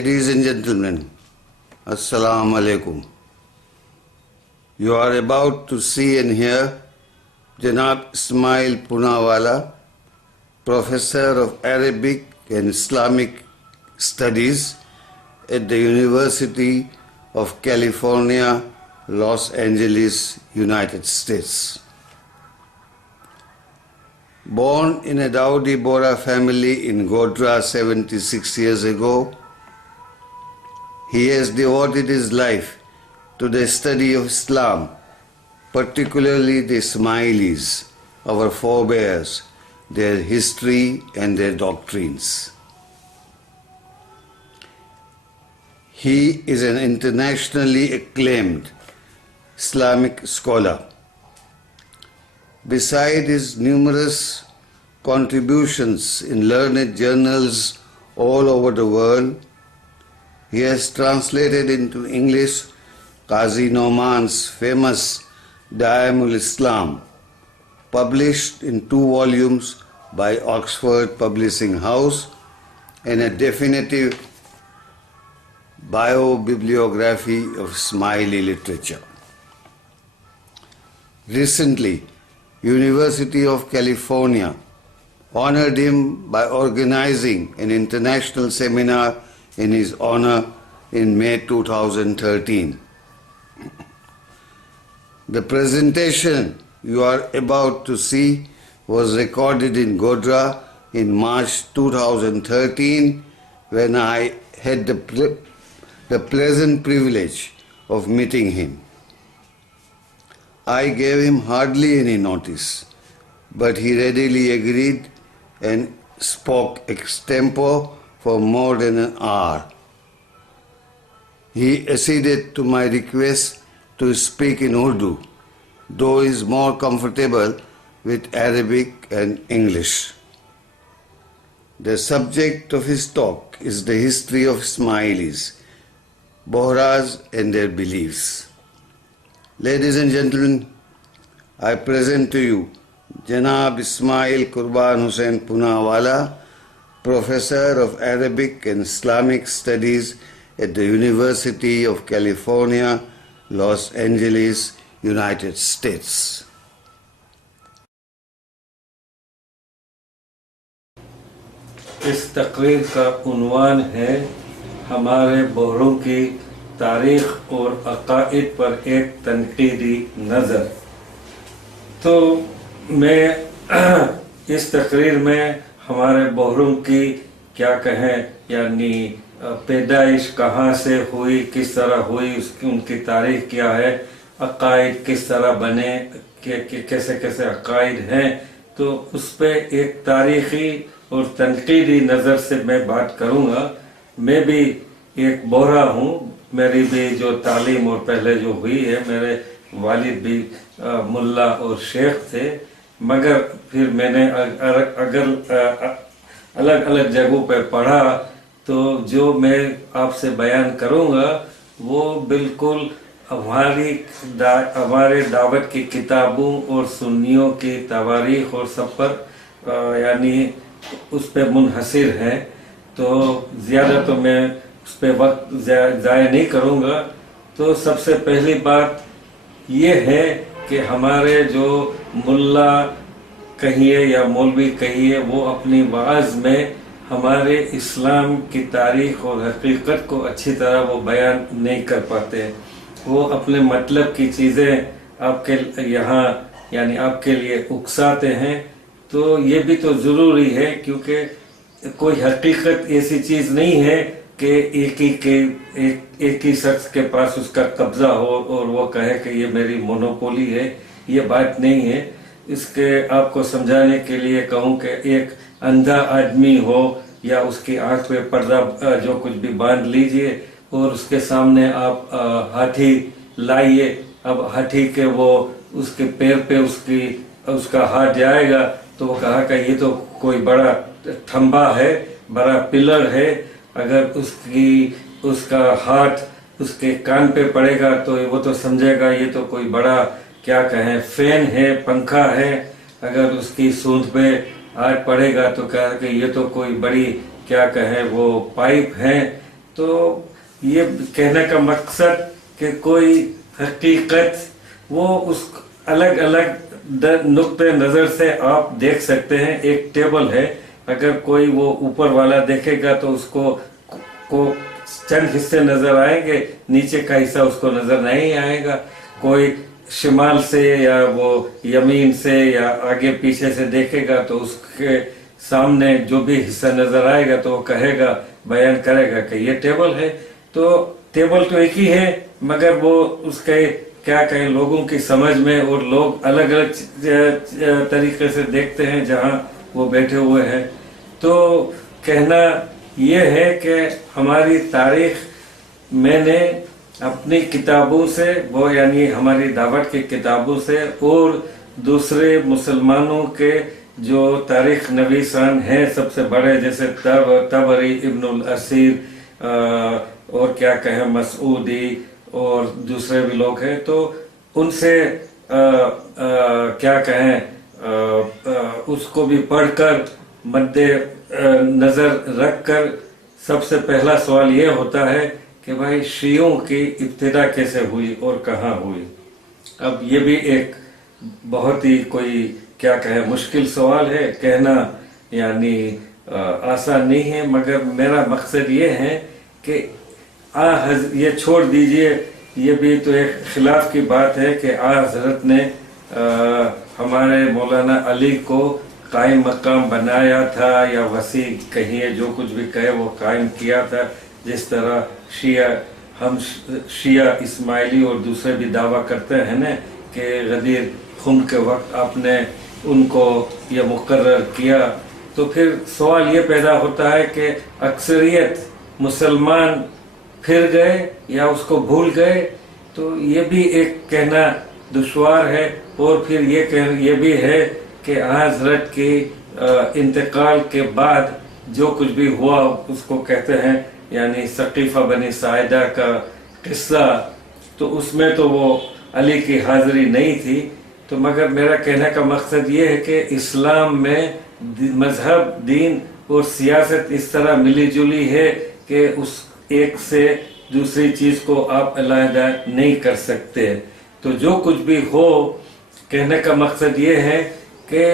Ladies and gentlemen, Assalamu alaikum. You are about to see and hear Janab Ismail Poonawalla, Professor of Arabic and Islamic Studies at the University of California, Los Angeles, United States. Born in a Dawoodi Bohra family in Godhra 76 years ago, he has devoted his life to the study of Islam, particularly the Ismailis, our forebears, their history and their doctrines. He is an internationally acclaimed Islamic scholar. Beside his numerous contributions in learned journals all over the world, he has translated into English Qazi Noman's famous Da'imul Islam, published in 2 volumes by Oxford Publishing House, and a definitive biobibliography of Ismaili literature. Recently, University of California honored him by organizing an international seminar in his honor in May 2013. The presentation you are about to see was recorded in Godhra in March 2013, when I had the pleasant privilege of meeting him. I gave him hardly any notice, but he readily agreed and spoke extempore for more than an hour. He acceded to my request to speak in Urdu, though he is more comfortable with Arabic and English. The subject of his talk is the history of Ismailis, Bohras and their beliefs. Ladies and gentlemen, I present to you Janab Ismail Qurban Hussain Poonawalla, Professor of Arabic and Islamic Studies at the University of California, Los Angeles, United States. इस तकरीर का उन्वान है हमारे बोहरों की तारीख़ और अक़ाइद पर एक तनक़ीदी नज़र। तो मैं इस तकरीर में हमारे बोहरों की क्या कहें, यानी पैदाइश कहाँ से हुई, किस तरह हुई, उसकी उनकी तारीख़ क्या है, अक़ाइद किस तरह बने, कैसे कैसे अक़ाइद हैं, तो उस पर एक तारीख़ी और तनक़ीदी नज़र से मैं बात करूँगा। मैं भी एक बोहरा हूँ, मेरी भी जो तालीम और पहले जो हुई है, मेरे वालिद भी मुल्ला और शेख थे, मगर फिर मैंने अगर अलग अलग जगहों पर पढ़ा, तो जो मैं आपसे बयान करूँगा वो बिल्कुल हमारे दावत की किताबों और सुन्नियों की तवारीख़ और सब पर यानी उस पर मुनहसिर है। तो ज़्यादा तो मैं उस पर वक्त ज़ाया नहीं करूँगा। तो सबसे पहली बात ये है कि हमारे जो मुल्ला कहिए या मौलवी कहिए, वो अपनी वाज़ में हमारे इस्लाम की तारीख़ और हकीकत को अच्छी तरह वो बयान नहीं कर पाते। वो अपने मतलब की चीज़ें आपके यहाँ यानी आपके लिए उकसाते हैं। तो ये भी तो ज़रूरी है, क्योंकि कोई हकीकत ऐसी चीज़ नहीं है कि एक ही शख्स के पास उसका कब्ज़ा हो और वो कहे कि ये मेरी मोनोपोली है। ये बात नहीं है। इसके आपको समझाने के लिए कहूँ कि एक अंधा आदमी हो या उसकी आँख पे पर्दा जो कुछ भी बांध लीजिए और उसके सामने आप हाथी लाइए। अब हाथी के वो उसके पैर पे उसका हाथ जाएगा तो वो कहा कि ये तो कोई बड़ा थंबा है, बड़ा पिलर है। अगर उसका हाथ उसके कान पे पड़ेगा तो वो तो समझेगा ये तो कोई बड़ा क्या कहें फैन है, पंखा है। अगर उसकी सूंड पे हाथ पड़ेगा तो कहा कि ये तो कोई बड़ी क्या कहें वो पाइप है। تو یہ کہنے کا مقصد کہ کوئی حقیقت وہ اس الگ الگ نقطۂ نظر سے آپ دیکھ سکتے ہیں. ایک ٹیبل ہے, اگر کوئی وہ اوپر والا دیکھے گا تو اس کو چند حصے نظر آئیں گے, نیچے کا حصہ اس کو نظر نہیں آئے گا. کوئی شمال سے یا وہ یمین سے یا آگے پیچھے سے دیکھے گا تو اس کے سامنے جو بھی حصہ نظر آئے گا تو وہ کہے گا, بیان کرے گا کہ یہ ٹیبل ہے. تو ٹیبل تو ایک ہی ہے, مگر وہ اس کے کیا کہیں لوگوں کی سمجھ میں, اور لوگ الگ الگ طریقے سے دیکھتے ہیں جہاں وہ بیٹھے ہوئے ہیں. تو کہنا یہ ہے کہ ہماری تاریخ میں نے اپنی کتابوں سے, وہ یعنی ہماری دعوت کی کتابوں سے, اور دوسرے مسلمانوں کے جو تاریخ نویسان ہیں سب سے بڑے, جیسے طبری, ابن الاسیر, اور کیا کہیں مسعودی اور دوسرے بھی لوگ ہیں, تو ان سے کیا کہیں اس کو بھی پڑھ کر مد نظر رکھ کر سب سے پہلا سوال یہ ہوتا ہے کہ بھائی شیعوں کی ابتدا کیسے ہوئی اور کہاں ہوئی. اب یہ بھی ایک بہت ہی کوئی کیا کہیں مشکل سوال ہے, کہنا یعنی آسان نہیں ہے, مگر میرا مقصد یہ ہے کہ یہ چھوڑ دیجئے, یہ بھی تو ایک خلاف کی بات ہے کہ حضرت نے ہمارے مولانا علی کو قائم مقام بنایا تھا, یا وسیع کہیے, جو کچھ بھی کہے وہ قائم کیا تھا. جس طرح ہم شیعہ اسماعیلی اور دوسرے بھی دعویٰ کرتے ہیں نا کہ غدیر خم کے وقت آپ نے ان کو یہ مقرر کیا. تو پھر سوال یہ پیدا ہوتا ہے کہ اکثریت مسلمان پھر گئے یا اس کو بھول گئے, تو یہ بھی ایک کہنا دشوار ہے. اور پھر یہ بھی ہے کہ حضرت کے انتقال کے بعد جو کچھ بھی ہوا اس کو کہتے ہیں یعنی ثقیفہ بنی ساعدہ کا قصہ, تو اس میں تو وہ علی کی حاضری نہیں تھی. تو مگر میرا کہنے کا مقصد یہ ہے کہ اسلام میں مذہب, دین اور سیاست اس طرح ملی جلی ہے کہ اس ایک سے دوسری چیز کو آپ علیحدہ نہیں کر سکتے. تو جو کچھ بھی ہو, کہنے کا مقصد یہ ہے کہ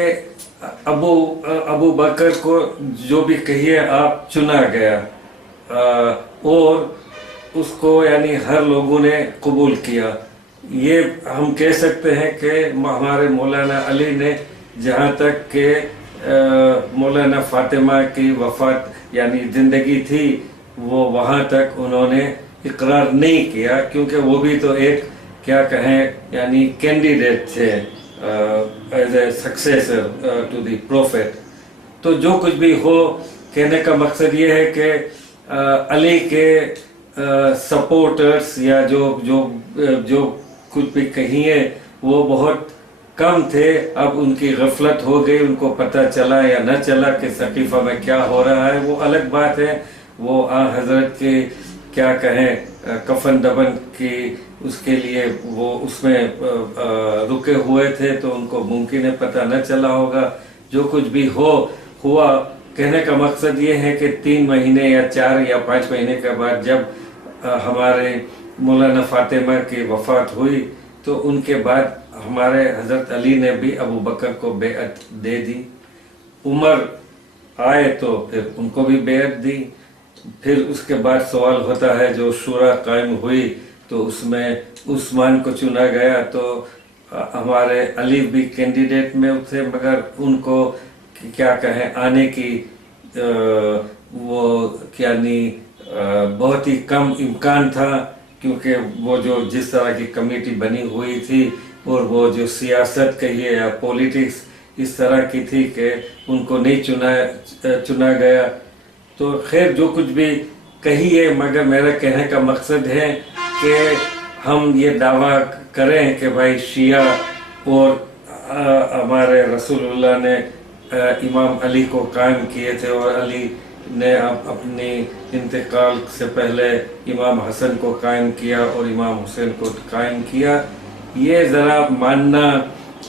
ابو بکر کو جو بھی کہیے آپ چنا گیا, اور اس کو یعنی ہر لوگوں نے قبول کیا. یہ ہم کہہ سکتے ہیں کہ ہمارے مولانا علی نے جہاں تک کہ مولانا فاطمہ کی وفات یعنی زندگی تھی, وہ وہاں تک انہوں نے اقرار نہیں کیا, کیونکہ وہ بھی تو ایک کیا کہیں یعنی کینڈیڈیٹ تھے as a successor to the prophet. تو جو کچھ بھی ہو, کہنے کا مقصد یہ ہے کہ علی کے سپورٹرز یا جو کچھ بھی کہیے وہ بہت کم تھے. اب ان کی غفلت ہو گئی, ان کو پتہ چلا یا نہ چلا کہ ثقیفہ میں کیا ہو رہا ہے, وہ الگ بات ہے. وہ حضرت کے کیا کہیں کفن دفن کی اس کے لیے وہ اس میں رکے ہوئے تھے, تو ان کو ممکن ہے پتہ نہ چلا ہوگا. جو کچھ بھی ہوا, کہنے کا مقصد یہ ہے کہ 3 مہینے یا 4 یا 5 مہینے کے بعد جب ہمارے مولانا فاطمہ کی وفات ہوئی, تو ان کے بعد ہمارے حضرت علی نے بھی ابو بکر کو بیعت دے دی. عمر آئے تو پھر ان کو بھی بیعت دی. پھر اس کے بعد سوال ہوتا ہے جو شورا قائم ہوئی تو اس میں عثمان کو چنا گیا, تو ہمارے علی بھی کینڈیڈیٹ میں تھے, مگر ان کو کیا کہیں آنے کی وہ یعنی بہت ہی کم امکان تھا, کیونکہ وہ جو جس طرح کی کمیٹی بنی ہوئی تھی اور وہ جو سیاست کہیے یا پولیٹکس اس طرح کی تھی کہ ان کو نہیں چنا گیا. تو خیر جو کچھ بھی کہیے, مگر میرا کہنے کا مقصد ہے کہ ہم یہ دعویٰ کریں کہ بھائی شیعہ اور ہمارے رسول اللہ نے امام علی کو قائم کیے تھے, اور علی نے اپنی انتقال سے پہلے امام حسن کو قائم کیا اور امام حسین کو قائم کیا. یہ ذرا ماننا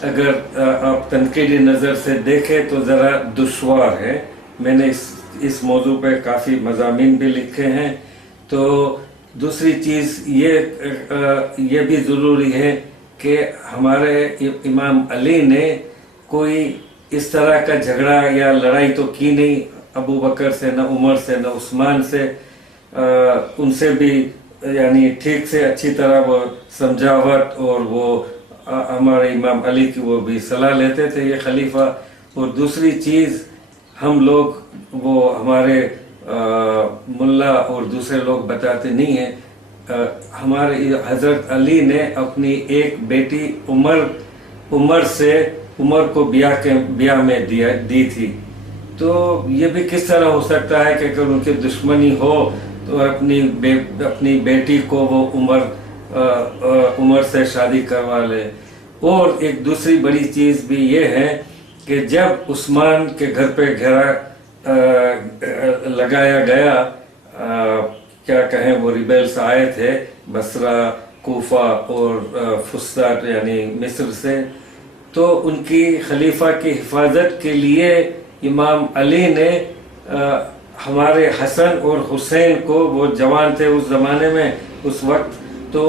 اگر آپ تنقیدی نظر سے دیکھیں تو ذرا دشوار ہے. میں نے اس موضوع پہ کافی مضامین بھی لکھے ہیں, تو دوسری چیز یہ بھی ضروری ہے کہ ہمارے امام علی نے کوئی اس طرح کا جھگڑا یا لڑائی تو کی نہیں ابو بکر سے، نہ عمر سے، نہ عثمان سے. ان سے بھی یعنی ٹھیک سے اچھی طرح وہ سمجھاوٹ اور وہ ہمارے امام علی کی وہ بھی صلاح لیتے تھے یہ خلیفہ. اور دوسری چیز ہم لوگ وہ ہمارے ملا اور دوسرے لوگ بتاتے نہیں ہیں، ہمارے حضرت علی نے اپنی ایک بیٹی عمر کو بیاہ میں دی تھی. تو یہ بھی کس طرح ہو سکتا ہے کہ اگر ان کی دشمنی ہو تو اپنی بیٹی کو وہ عمر سے شادی کروا لے. اور ایک دوسری بڑی چیز بھی یہ ہے کہ جب عثمان کے گھر پہ گھیرا لگایا گیا، کیا کہیں وہ ریبیلز آئے تھے بصرہ، کوفہ اور فسطاط یعنی مصر سے، تو ان کی خلیفہ کی حفاظت کے لیے امام علی نے ہمارے حسن اور حسین کو، وہ جوان تھے اس زمانے میں اس وقت، تو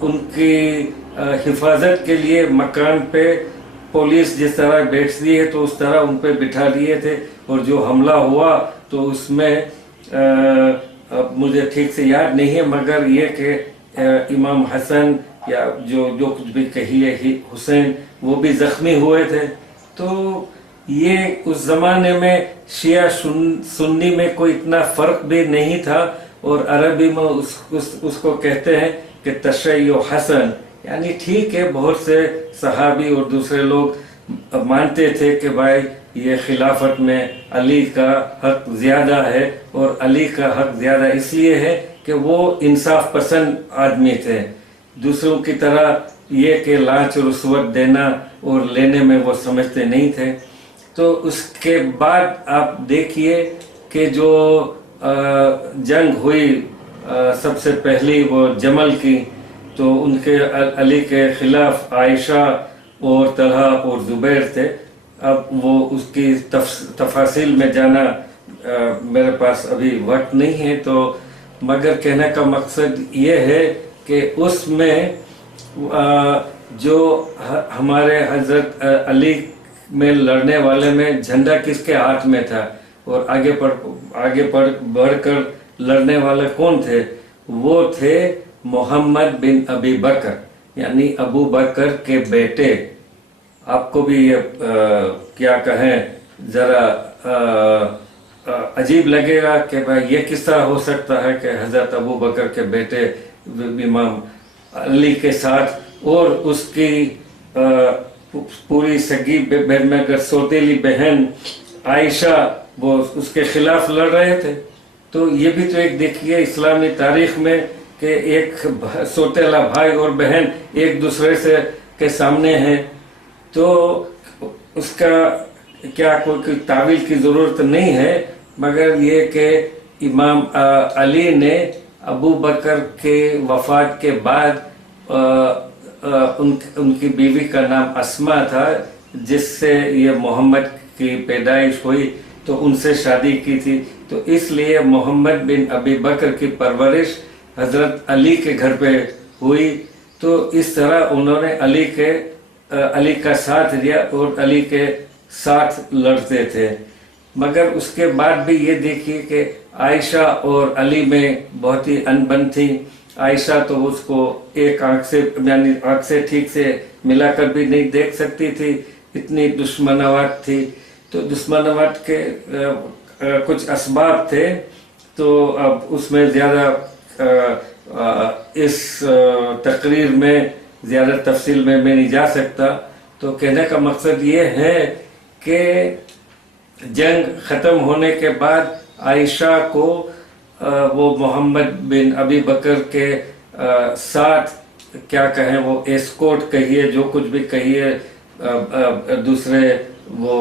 ان کی حفاظت کے لیے مکان پہ پولیس جس طرح بیٹھتی ہے تو اس طرح ان پہ بٹھا لیے تھے. اور جو حملہ ہوا تو اس میں مجھے ٹھیک سے یاد نہیں ہے مگر یہ کہ امام حسن یا جو کچھ بھی کہیے حسین وہ بھی زخمی ہوئے تھے. تو یہ اس زمانے میں شیعہ سنی میں کوئی اتنا فرق بھی نہیں تھا. اور عربی میں اس کو کہتے ہیں کہ تشیع حسن، یعنی ٹھیک ہے بہت سے صحابی اور دوسرے لوگ مانتے تھے کہ بھائی یہ خلافت میں علی کا حق زیادہ ہے، اور علی کا حق زیادہ اس لیے ہے کہ وہ انصاف پسند آدمی تھے، دوسروں کی طرح یہ کہ لانچ رشوت دینا اور لینے میں وہ سمجھتے نہیں تھے. تو اس کے بعد آپ دیکھیے کہ جو جنگ ہوئی سب سے پہلی وہ جمل کی، تو ان کے علی کے خلاف عائشہ اور طلحہ اور زبیر تھے. اب وہ اس کی تفاصیل میں جانا میرے پاس ابھی وقت نہیں ہے، تو مگر کہنے کا مقصد یہ ہے کہ اس میں جو ہمارے حضرت علی میں لڑنے والے میں جھنڈا کس کے ہاتھ میں تھا اور آگے بڑھ کر لڑنے والے کون تھے؟ وہ تھے محمد بن ابی بکر، یعنی ابو بکر کے بیٹے. آپ کو بھی یہ کیا کہیں ذرا عجیب لگے گا کہ بھائی یہ کس طرح ہو سکتا ہے کہ حضرت ابو بکر کے بیٹے امام علی کے ساتھ اور اس کی پوری سگی بہن میں اگر سوتیلی بہن عائشہ وہ اس کے خلاف لڑ رہے تھے. تو یہ بھی تو ایک دیکھیے اسلامی تاریخ میں کہ ایک سوتیلا بھائی اور بہن ایک دوسرے سے کے سامنے ہیں. تو اس کا کیا کوئی تعویل کی ضرورت نہیں ہے، مگر یہ کہ امام علی نے ابو بکر کے وفات کے بعد ان کی بیوی کا نام اسما تھا، جس سے یہ محمد کی پیدائش ہوئی، تو ان سے شادی کی تھی. تو اس لیے محمد بن ابی بکر کی پرورش حضرت علی کے گھر پہ ہوئی. تو اس طرح انہوں نے علی کا ساتھ دیا اور علی کے ساتھ لڑتے تھے. مگر اس کے بعد بھی یہ دیکھیے کہ عائشہ اور علی میں بہت ہی انبن تھی. عائشہ تو اس کو ایک آنکھ سے یعنی آنکھ سے ٹھیک سے ملا کر بھی نہیں دیکھ سکتی تھی، اتنی دشمناوٹ تھی. تو دشمناوٹ کے کچھ اسباب تھے، تو اب اس میں زیادہ اس تقریر میں زیادہ تفصیل میں نہیں جا سکتا. تو کہنے کا مقصد یہ ہے کہ جنگ ختم ہونے کے بعد عائشہ کو وہ محمد بن ابی بکر کے ساتھ کیا کہیں وہ ایسکورٹ کہیے جو کچھ بھی کہیے دوسرے وہ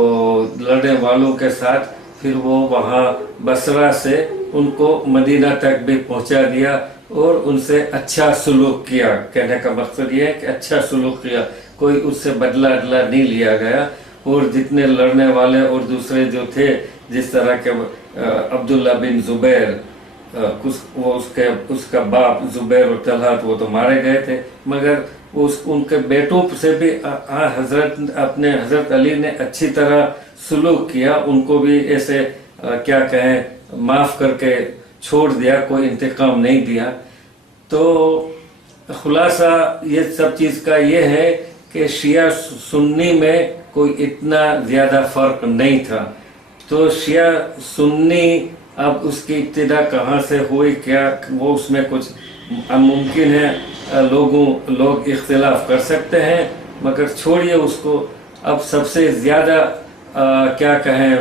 لڑنے والوں کے ساتھ، پھر وہ وہاں بصرہ سے ان کو مدینہ تک بھی پہنچا دیا اور ان سے اچھا سلوک کیا. کہنے کا مقصد یہ ہے کہ اچھا سلوک کیا، کوئی اس سے بدلہ نہیں لیا گیا. اور جتنے لڑنے والے اور دوسرے جو تھے جس طرح کے عبداللہ بن زبیر، وہ اس کا باپ زبیر اور طلحہ وہ تو مارے گئے تھے، مگر ان کے بیٹوں سے بھی حضرت علی نے اچھی طرح سلوک کیا، ان کو بھی ایسے کیا کہیں معاف کر کے چھوڑ دیا، کوئی انتقام نہیں دیا۔ تو خلاصہ یہ سب چیز کا یہ ہے کہ شیعہ سنی میں کوئی اتنا زیادہ فرق نہیں تھا۔ تو شیعہ سنی اب اس کی ابتدا کہاں سے ہوئی، کیا وہ اس میں کچھ ممکن ہے، لوگ اختلاف کر سکتے ہیں، مگر چھوڑیے اس کو۔ اب سب سے زیادہ کیا کہیں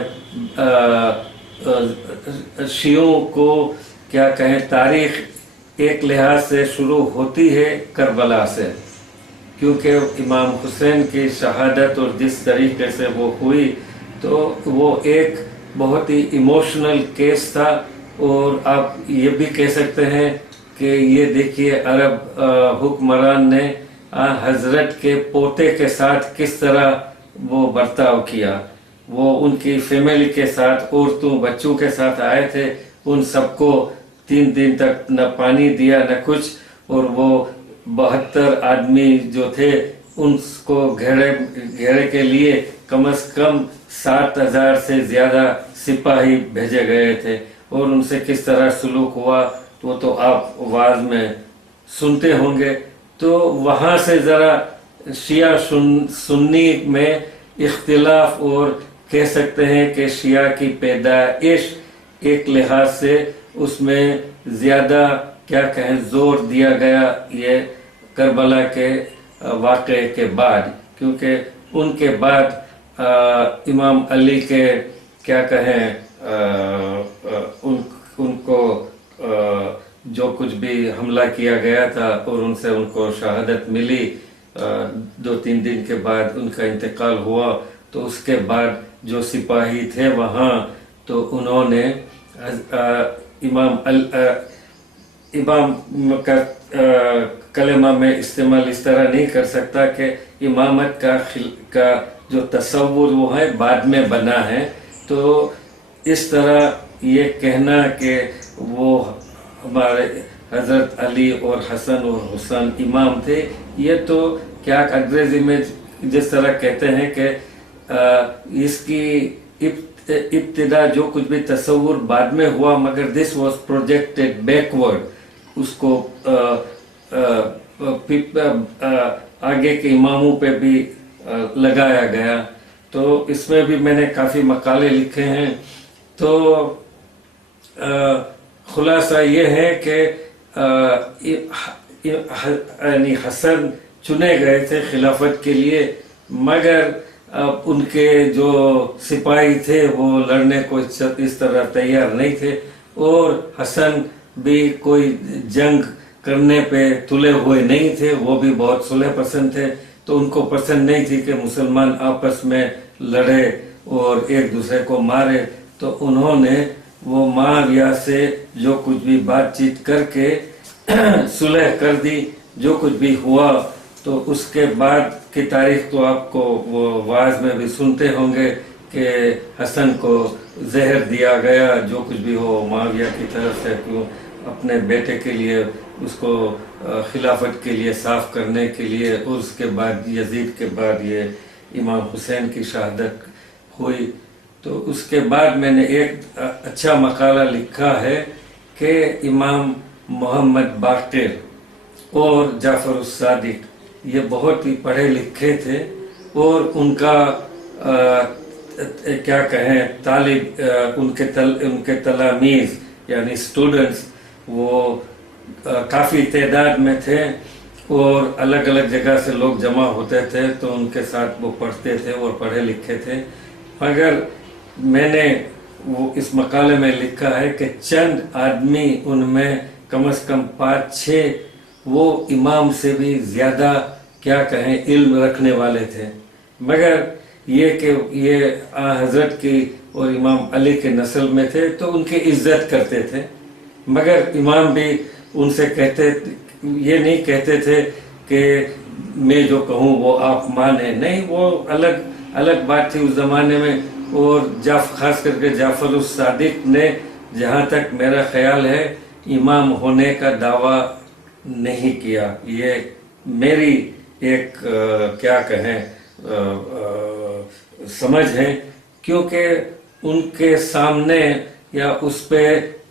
شیعوں کو کیا کہیں تاریخ ایک لحاظ سے شروع ہوتی ہے کربلا سے، کیونکہ امام حسین کی شہادت اور جس طریقے سے وہ ہوئی تو وہ ایک بہت ہی ایموشنل کیس تھا۔ اور آپ یہ بھی کہہ سکتے ہیں کہ یہ دیکھیے عرب حکمران نے حضرت کے پوتے کے ساتھ کس طرح وہ برتاؤ کیا۔ وہ ان کی فیملی کے ساتھ، عورتوں بچوں کے ساتھ آئے تھے، ان سب کو 3 دن تک نہ پانی دیا نہ کچھ، اور وہ 72 آدمی جو تھے ان کو گھیرے کے لیے کم از کم 7000 سے زیادہ سپاہی بھیجے گئے تھے، اور ان سے کس طرح سلوک ہوا وہ تو آپ واعظ میں سنتے ہوں گے۔ تو وہاں سے ذرا شیعہ سنی میں اختلاف، اور کہہ سکتے ہیں کہ شیعہ کی پیدائش ایک لحاظ سے اس میں زیادہ کیا کہیں زور دیا گیا یہ کربلا کے واقعے کے بعد، کیونکہ ان کے بعد امام علی کے کیا کہیں ان کو جو کچھ بھی حملہ کیا گیا تھا اور ان سے ان کو شہادت ملی، 2-3 دن کے بعد ان کا انتقال ہوا، تو اس کے بعد جو سپاہی تھے وہاں تو انہوں نے امام کا کلمہ میں استعمال اس طرح نہیں کر سکتا کہ امامت کا جو تصور وہ ہے بعد میں بنا ہے، تو اس طرح یہ کہنا کہ وہ ہمارے حضرت علی اور حسن اور حسین امام تھے، یہ تو کیا انگریزی میں جس طرح کہتے ہیں کہ اس کی ابتدا جو کچھ بھی تصور بعد میں ہوا، مگر دس واز پروجیکٹڈ بیکورڈ، اس کو آگے کے اماموں پہ بھی لگایا گیا۔ تو اس میں بھی میں نے کافی مقالے لکھے ہیں۔ تو خلاصہ یہ ہے کہ یعنی حسن چنے گئے تھے خلافت کے لیے، مگر ان کے جو سپاہی تھے وہ لڑنے کو اس طرح تیار نہیں تھے، اور حسن بھی کوئی جنگ کرنے پہ تلے ہوئے نہیں تھے، وہ بھی بہت صلح پسند تھے، تو ان کو پسند نہیں تھی کہ مسلمان آپس میں لڑے اور ایک دوسرے کو مارے، تو انہوں نے وہ معاویہ سے جو کچھ بھی بات چیت کر کے صلح کر دی، جو کچھ بھی ہوا۔ تو اس کے بعد کی تاریخ تو آپ کو وہ واعظ میں بھی سنتے ہوں گے کہ حسن کو زہر دیا گیا، جو کچھ بھی ہو معاویہ کی طرف سے، کیوں اپنے بیٹے کے لیے اس کو خلافت کے لیے صاف کرنے کے لیے، اور اس کے بعد یزید کے بعد یہ امام حسین کی شہادت ہوئی۔ تو اس کے بعد میں نے ایک اچھا مقالہ لکھا ہے کہ امام محمد باقر اور جعفر الصادق یہ بہت ہی پڑھے لکھے تھے، اور ان کا کیا کہیں طالب ان کے تلاميذ یعنی اسٹوڈنٹس وہ کافی تعداد میں تھے، اور الگ الگ جگہ سے لوگ جمع ہوتے تھے، تو ان کے ساتھ وہ پڑھتے تھے اور پڑھے لکھے تھے۔ مگر میں نے وہ اس مقالے میں لکھا ہے کہ چند آدمی ان میں کم از کم 5-6 وہ امام سے بھی زیادہ کیا کہیں علم رکھنے والے تھے، مگر یہ کہ یہ حضرت کی اور امام علی کے نسل میں تھے تو ان کی عزت کرتے تھے، مگر امام بھی ان سے یہ نہیں کہتے تھے کہ میں جو کہوں وہ آپ مانیں، نہیں، وہ الگ بات تھی اس زمانے میں۔ اور خاص کر کے جعفر الصادق نے जहाँ तक मेरा ख्याल है इमाम होने का दावा नहीं किया। ये मेरी एक क्या कहें समझ है, क्योंकि उनके सामने या उस पे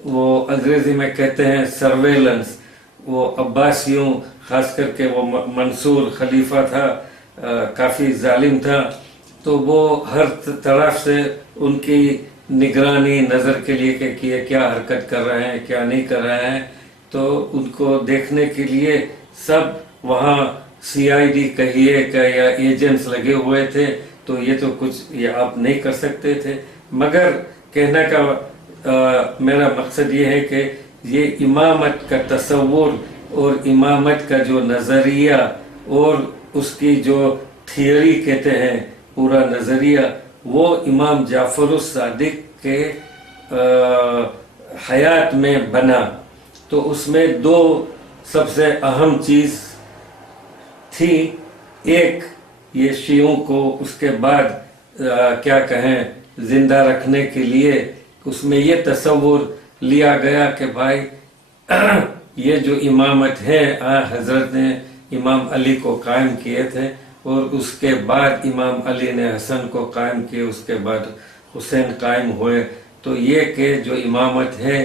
वो अंग्रेजी में कहते हैं सर्वेलेंस, वो अब्बासियों खास करके वो मंसूर खलीफा था, काफ़ी जालिम था, तो वो हर तरफ से उनकी निगरानी नज़र के लिए कि ये क्या हरकत कर रहे हैं क्या नहीं कर रहे हैं, तो उनको देखने के लिए सब वहाँ CID कहिए का या एजेंट्स लगे हुए थे। तो ये तो कुछ ये आप नहीं कर सकते थे, मगर कहने का मेरा मकसद ये है कि ये इमामत का तस्वुर और इमामत का जो नज़रिया और उसकी जो थियरी कहते हैं पूरा नज़रिया, वो इमाम जाफर सादिक के हयात में बना। तो उसमें दो सबसे अहम चीज़ थी, एक ये शियों को उसके बाद क्या कहें जिंदा रखने के लिए उसमें ये तस्वुर लिया गया कि भाई ये जो इमामत है हजरत ने इमाम अली को कायम किए थे और उसके बाद इमाम अली ने हसन को कायम किए, उसके बाद हुसैन कायम हुए। तो ये कि जो इमामत है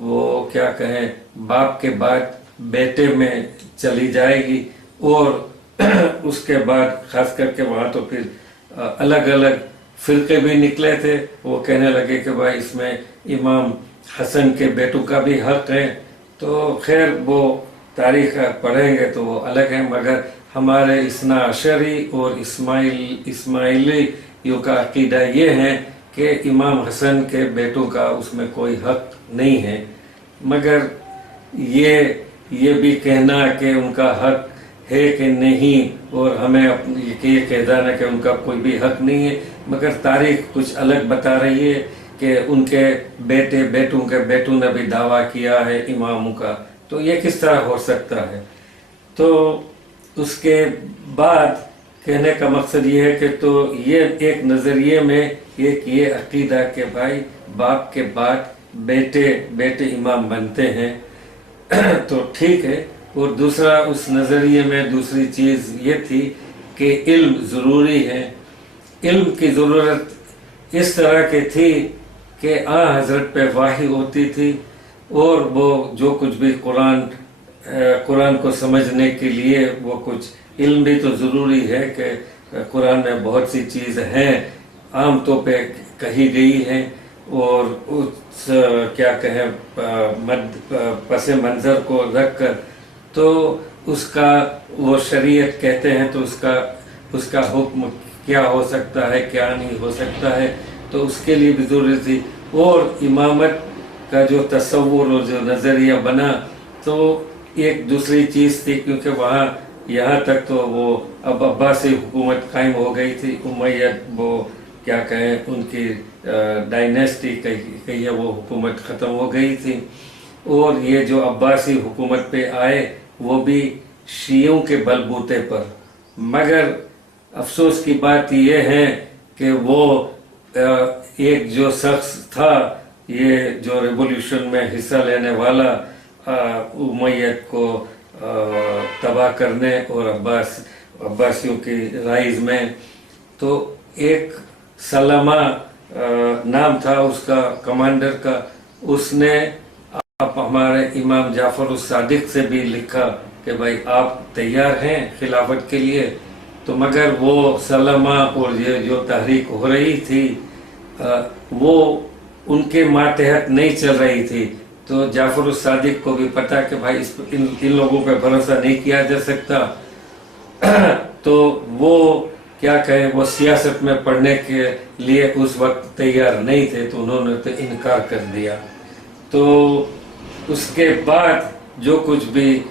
वो क्या कहें बाप के बाद बेटे में चली जाएगी, और उसके बाद खास करके वहाँ तो फिर अलग अलग फिरके भी निकले थे। वो कहने लगे कि भाई इसमें इमाम हसन के बेटों का भी हक है। तो खैर वो तारीख पढ़ेंगे तो वो अलग है, मगर हमारे इस्ना अशरी और इस्माइलियों का अकीदा ये है कि इमाम हसन के बेटों का उसमें कोई हक नहीं है, मगर ये भी कहना कि उनका हक है कि नहीं और हमें ये कह देना कि उनका कोई भी हक नहीं है, मगर तारीख कुछ अलग बता रही है कि उनके बेटों के बेटों ने भी दावा किया है इमामों का। तो ये किस तरह हो सकता है? तो उसके बाद कहने का मकसद ये है कि तो ये एक नज़रिए में एक ये अकीदा के भाई बाप के बाद बेटे इमाम बनते हैं तो ठीक है। और दूसरा उस नज़रिए में दूसरी चीज़ ये थी कि इल्म ज़रूरी है। इल्म की ज़रूरत इस तरह की थी कि हज़रत पे वाही होती थी और वो जो कुछ भी कुरान को समझने के लिए वो कुछ इल्म भी तो ज़रूरी है कि कुरान में बहुत सी चीज़ हैं आम तौर पे कही गई हैं और उस क्या कहें पस मंज़र को रख कर तो उसका वो शरीयत कहते हैं तो उसका हुक्म क्या हो सकता है क्या नहीं हो सकता है, तो उसके लिए भी ज़रूरी थी। और इमामत का जो तस्वुर और जो नज़रिया बना तो एक दूसरी चीज़ थी, क्योंकि वहाँ यहाँ तक तो वो अब अब्बासी हुकूमत कायम हो गई थी, उमैयद वो क्या कहें उनकी डायनेस्टी कही है वो हुकूमत ख़त्म हो गई थी। और ये जो अब्बासी हुकूमत पे आए वो भी शियों के बलबूते पर, मगर अफसोस की बात ये है कि वो एक जो शख्स था ये जो रिवॉल्यूशन में हिस्सा लेने वाला उमैयद को तबाह करने और अब्बासियों की राइज में, तो एक सलमा नाम था उसका कमांडर का, उसने आप हमारे इमाम जाफर सादिक से भी लिखा कि भाई आप तैयार हैं खिलाफत के लिए। तो मगर वो सलमा और ये जो तहरीक हो रही थी वो उनके मातहत नहीं चल रही थी। तो जाफर सादिक को भी पता कि भाई इन लोगों पे भरोसा नहीं किया जा सकता तो वो क्या कहें वो सियासत में पढ़ने के लिए उस वक्त तैयार नहीं थे, तो उन्होंने तो इनकार कर दिया। तो उसके बाद जो कुछ भी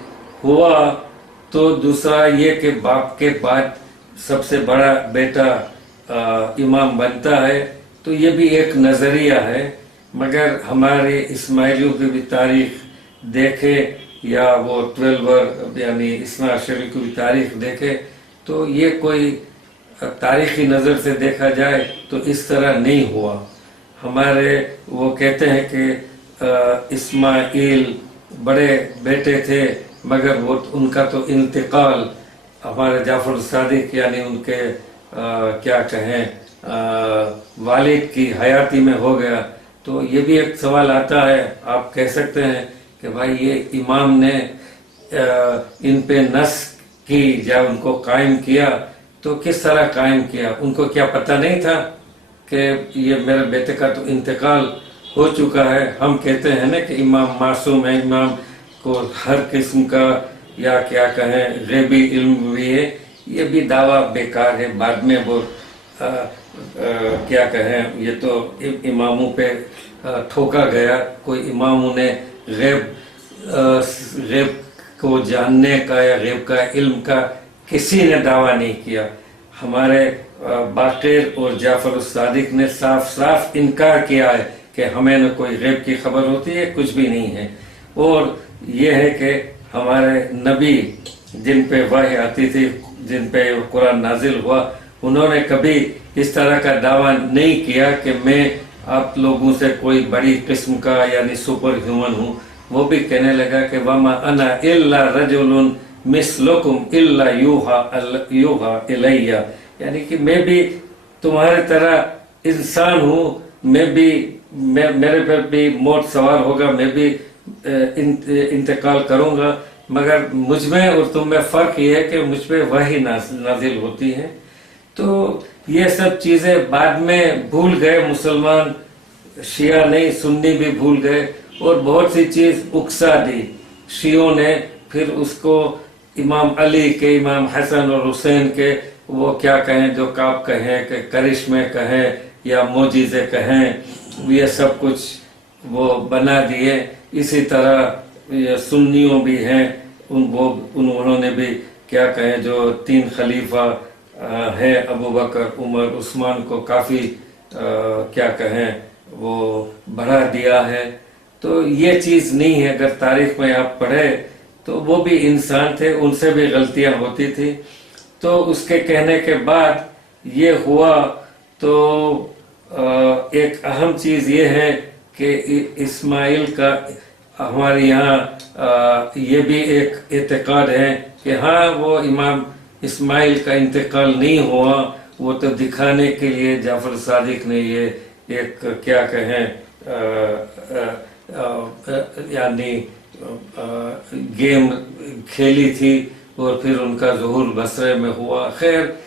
हुआ तो दूसरा ये कि बाप के बाद सबसे बड़ा बेटा इमाम बनता है, तो ये भी एक नज़रिया है। मगर हमारे इस्माइलियों की भी तारीख देखे या वो 12 यानी इस्ना शरीफ की भी तारीख देखे तो ये कोई तारीखी नज़र से देखा जाए तो इस तरह नहीं हुआ। हमारे वो कहते हैं कि इस्माइल बड़े बेटे थे, मगर वो उनका तो इंतकाल हमारे जाफर सादिक यानी उनके क्या कहें वालिद की हयाती में हो गया। तो ये भी एक सवाल आता है, आप कह सकते हैं कि भाई ये इमाम ने इन पे नस की, जब उनको कायम किया तो किस तरह कायम किया? उनको क्या पता नहीं था कि ये मेरे बेटे का तो इंतकाल हो चुका है? हम कहते हैं ना कि इमाम मासूम है, इमाम को हर किस्म का या क्या कहें गैबी इल्म भी है, ये भी दावा बेकार है। बाद में वो क्या कहें, ये तो इमामों पे ठोका गया। कोई इमाम उन्हें गैब को जानने का या गैब का इल्म का किसी ने दावा नहीं किया। हमारे बाक़िर और जाफर सादिक ने साफ साफ इनकार किया है कि हमें न कोई गैब की खबर होती है, कुछ भी नहीं है। और ये है कि हमारे नबी जिन पे वही आती थी, जिन पे कुरान नाजिल हुआ, उन्होंने कभी इस तरह का दावा नहीं किया कि मैं आप लोगों से कोई बड़ी किस्म का यानी सुपर ह्यूमन हूँ। वो भी कहने लगा कि वमा अना इल्ला रजुलुन मिस्लुकुम इल्ला यूहा इलैया, यानी कि मैं भी तुम्हारी तरह इंसान हूँ, मेरे पर भी मौत सवार होगा, मैं भी इंतकाल करूंगा, मगर मुझ में और तुम में फर्क ये है कि मुझ पे वही नाजिल होती है। तो ये सब चीजें बाद में भूल गए मुसलमान, शिया नहीं सुन्नी भी भूल गए, और बहुत सी चीज उकसा दी शियों ने। फिर उसको इमाम अली के, इमाम हसन और हुसैन के वो क्या कहें, जो काब कहें कि करिश्मे कहें या मोजिज़े कहें, ये सब कुछ वो बना दिए। इसी तरह ये सुन्नियों भी हैं, उन्होंने भी क्या कहें, जो 3 खलीफा है अबू बकर, उमर, उस्मान को काफ़ी क्या कहें वो बढ़ा दिया है। तो ये चीज़ नहीं है। अगर तारीख में आप पढ़े तो वो भी इंसान थे, उनसे भी गलतियां होती थी। तो उसके कहने के बाद ये हुआ। तो एक अहम चीज़ ये है कि इस्माइल का हमारे यहाँ ये भी एक एतकाद है कि हाँ वो इमाम इस्माइल का इंतकाल नहीं हुआ, वो तो दिखाने के लिए जाफर सादिक ने ये एक क्या कहें यानी गेम खेली थी, और फिर उनका ज़ुहूर बसरे में हुआ। खैर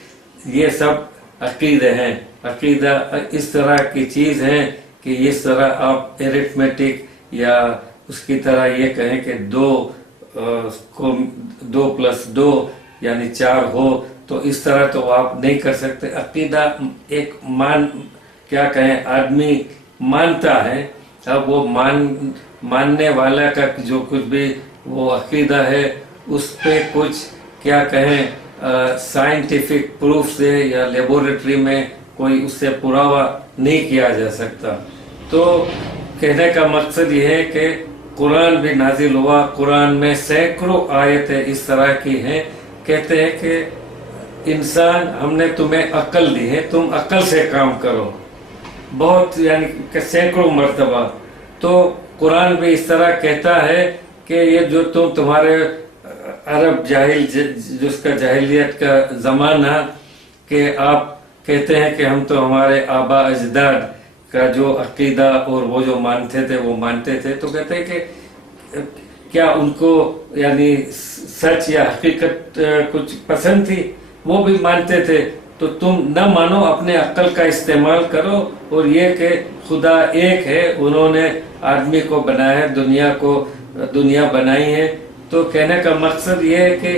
ये सब अकीदे हैं। अकीदा इस तरह की चीज़ है कि इस तरह आप एरिथमेटिक या उसकी तरह ये कहें कि 2+2 यानी 4 हो, तो इस तरह तो आप नहीं कर सकते। अकीदा एक क्या कहें आदमी मानता है, अब वो मानने वाला का जो कुछ भी वो अकीदा है, उस पे कुछ क्या कहें साइंटिफिक प्रूफ से या लेबोरेटरी में कोई उससे पुरावा नहीं किया जा सकता। तो कहने का मकसद ये है कि कुरान भी नाजिल हुआ, कुरान में सैकड़ों आयतें इस तरह की हैं, कहते हैं कि इंसान हमने तुम्हें अक्ल दी है, तुम अक्ल से काम करो, बहुत यानी कि सैकड़ों मर्तबा। तो कुरान भी इस तरह कहता है कि ये जो तुम्हारे अरब जाहिल जिसका जाहिलियत का ज़माना कि आप कहते हैं कि हम तो हमारे आबा अजदाद का जो अकीदा और वो जो मानते थे वो मानते थे, तो कहते हैं कि क्या उनको यानी सच या हकीकत कुछ पसंद थी, वो भी मानते थे। तो तुम न मानो, अपने अक्ल का इस्तेमाल करो, और ये कि खुदा एक है, उन्होंने आदमी को बनाया है, दुनिया बनाई है। तो कहने का मकसद ये है कि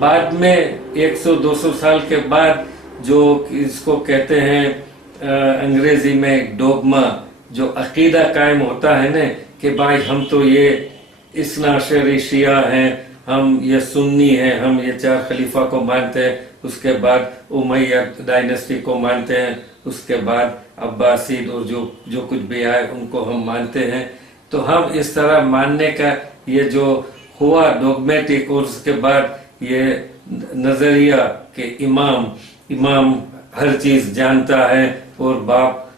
बाद में 100-200 साल के बाद जो इसको कहते हैं अंग्रेजी में डोगमा, जो अकीदा कायम होता है ना कि भाई हम तो ये इस्ना शरी शिया हैं, हम ये सुन्नी हैं, हम ये 4 खलीफा को मानते हैं, उसके बाद उमैया डायनेस्टी को मानते हैं, उसके बाद अब्बासीद और जो कुछ भी आए उनको हम मानते हैं। तो हम इस तरह मानने का ये जो हुआ डोगमेटिक, और उसके बाद ये नजरिया कि इमाम हर चीज जानता है और बाप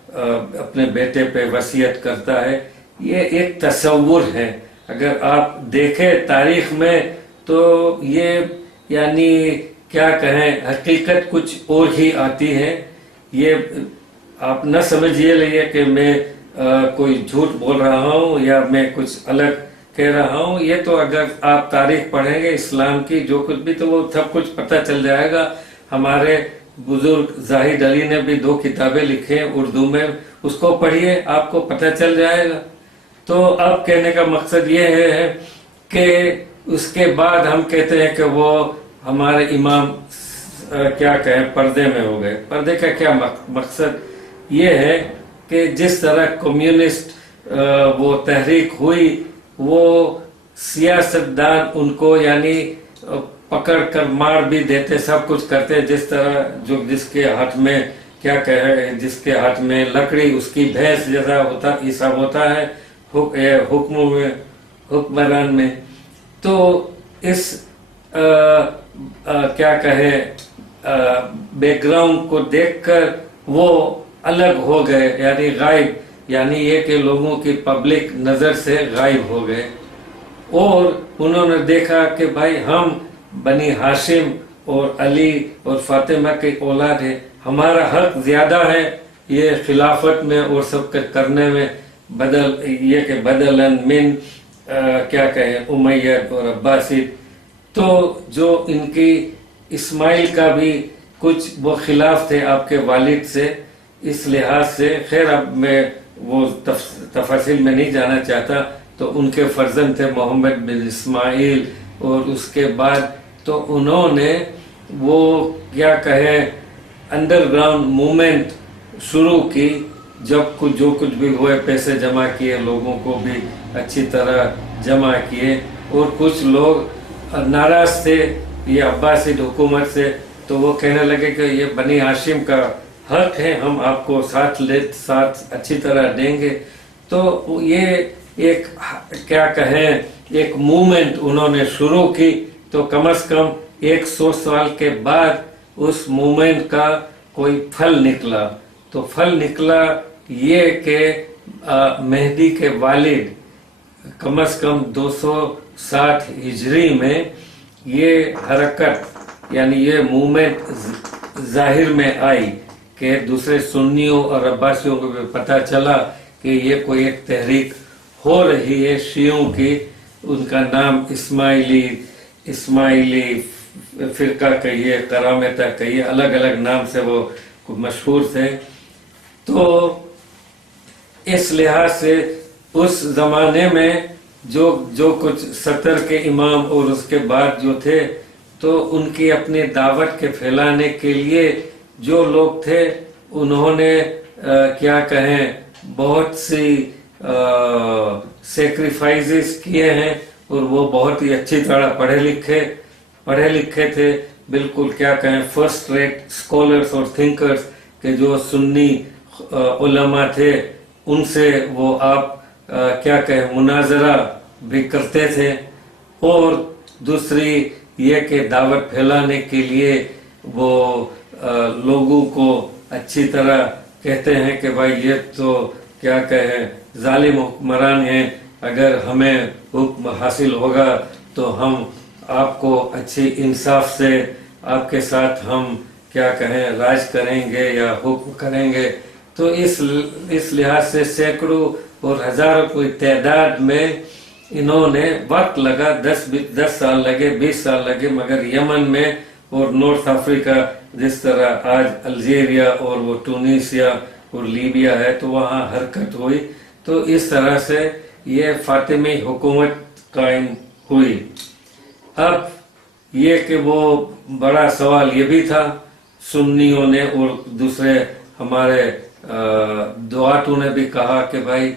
अपने बेटे पे वसीयत करता है, یہ ایک تصور ہے. اگر آپ دیکھیں تاریخ میں تو یہ یعنی کیا کہیں حقیقت کچھ اور ہی آتی ہے. یہ آپ نہ سمجھیے لیے کہ میں کوئی جھوٹ بول رہا ہوں یا میں کچھ الگ کہہ رہا ہوں. یہ تو اگر آپ تاریخ پڑھیں گے اسلام کی جو کچھ بھی تو وہ سب کچھ پتہ چل جائے گا. ہمارے بزرگ زاہد علی نے بھی 2 کتابیں لکھی ہیں اردو میں, اس کو پڑھیے آپ کو پتہ چل جائے گا. تو اب کہنے کا مقصد یہ ہے کہ اس کے بعد ہم کہتے ہیں کہ وہ ہمارے امام کیا کہیں پردے میں ہو گئے. پردے کا کیا مقصد یہ ہے کہ جس طرح کمیونسٹ وہ تحریک ہوئی وہ سیاستدان ان کو یعنی پکڑ کر مار بھی دیتے, سب کچھ کرتے, جس طرح جس کے ہاتھ میں کیا کہے جس کے ہاتھ میں لکڑی اس کی بھینس جیسا ہوتا یہ سب ہوتا ہے حکموں میں حکمران میں. تو اس کیا کہے بیک گراؤنڈ کو دیکھ کر وہ الگ ہو گئے یعنی غائب, یعنی یہ کہ لوگوں کی پبلک نظر سے غائب ہو گئے. اور انہوں نے دیکھا کہ بھائی ہم بنی ہاشم اور علی اور فاطمہ کی اولاد ہیں, ہمارا حق زیادہ ہے یہ خلافت میں اور سب کے کرنے میں, یہ کہ بدلاً من کیا کہیں امیہ اور عباسی. تو جو ان کی اسماعیل کا بھی کچھ وہ خلاف تھے آپ کے والد سے, اس لحاظ سے خیر اب میں وہ تفاصیل میں نہیں جانا چاہتا. تو ان کے فرزند تھے محمد بن اسماعیل, اور اس کے بعد تو انہوں نے وہ کیا کہے انڈر گراؤنڈ موومنٹ شروع کی. جب جو کچھ بھی ہوئے پیسے جمع کیے, لوگوں کو بھی اچھی طرح جمع کیے, اور کچھ لوگ ناراض تھے یہ عباسی حکومت سے, تو وہ کہنے لگے کہ یہ بنی ہاشم کا حق ہے, ہم آپ کو ساتھ اچھی طرح دیں گے. تو یہ ایک کیا کہیں ایک موومنٹ انہوں نے شروع کی. تو کم از کم 100 سال کے بعد اس موومنٹ کا کوئی پھل نکلا. تو پھل نکلا یہ کہ مہدی کے والد کم از کم 260 ہجری میں یہ حرکت یعنی یہ موومنٹ ظاہر میں آئی کہ دوسرے سنیوں اور عباسیوں کو بھی پتہ چلا کہ یہ کوئی ایک تحریک ہو رہی ہے شیعوں کی. ان کا نام اسماعیلی فرقہ کہیے, کرامتہ کہیے, الگ الگ نام سے وہ مشہور تھے. تو اس لحاظ سے اس زمانے میں جو کچھ 70 کے امام اور اس کے بعد جو تھے تو ان کی اپنی دعوت کے پھیلانے کے لیے جو لوگ تھے انہوں نے کیا کہیں بہت سی سیکریفائزز کیے ہیں, اور وہ بہت ہی اچھی طرح پڑھے لکھے تھے, بالکل کیا کہیں فرسٹ ریٹ اسکالرس اور تھنکرز کہ جو سنی علماء تھے ان سے وہ آپ کیا کہیں مناظرہ بھی کرتے تھے. اور دوسری یہ کہ دعوت پھیلانے کے لیے وہ لوگوں کو اچھی طرح کہتے ہیں کہ بھائی یہ تو کیا کہیں ظالم حکمران ہیں, اگر ہمیں حکم حاصل ہوگا تو ہم آپ کو اچھی انصاف سے آپ کے ساتھ ہم کیا کہیں راج کریں گے یا حکم کریں گے. تو اس لحاظ سے سینکڑوں اور ہزاروں کی تعداد میں انہوں نے وقت لگا, 10 سال لگے, 20 سال لگے, مگر یمن میں اور نارتھ افریقہ جس طرح آج الجیریا اور وہ ٹونیسیا اور لیبیا ہے تو وہاں حرکت ہوئی. تو اس طرح سے یہ فاطمی حکومت قائم ہوئی. اب یہ کہ وہ بڑا سوال یہ بھی تھا سنیوں نے اور دوسرے ہمارے دعاتوں نے بھی کہا کہ بھائی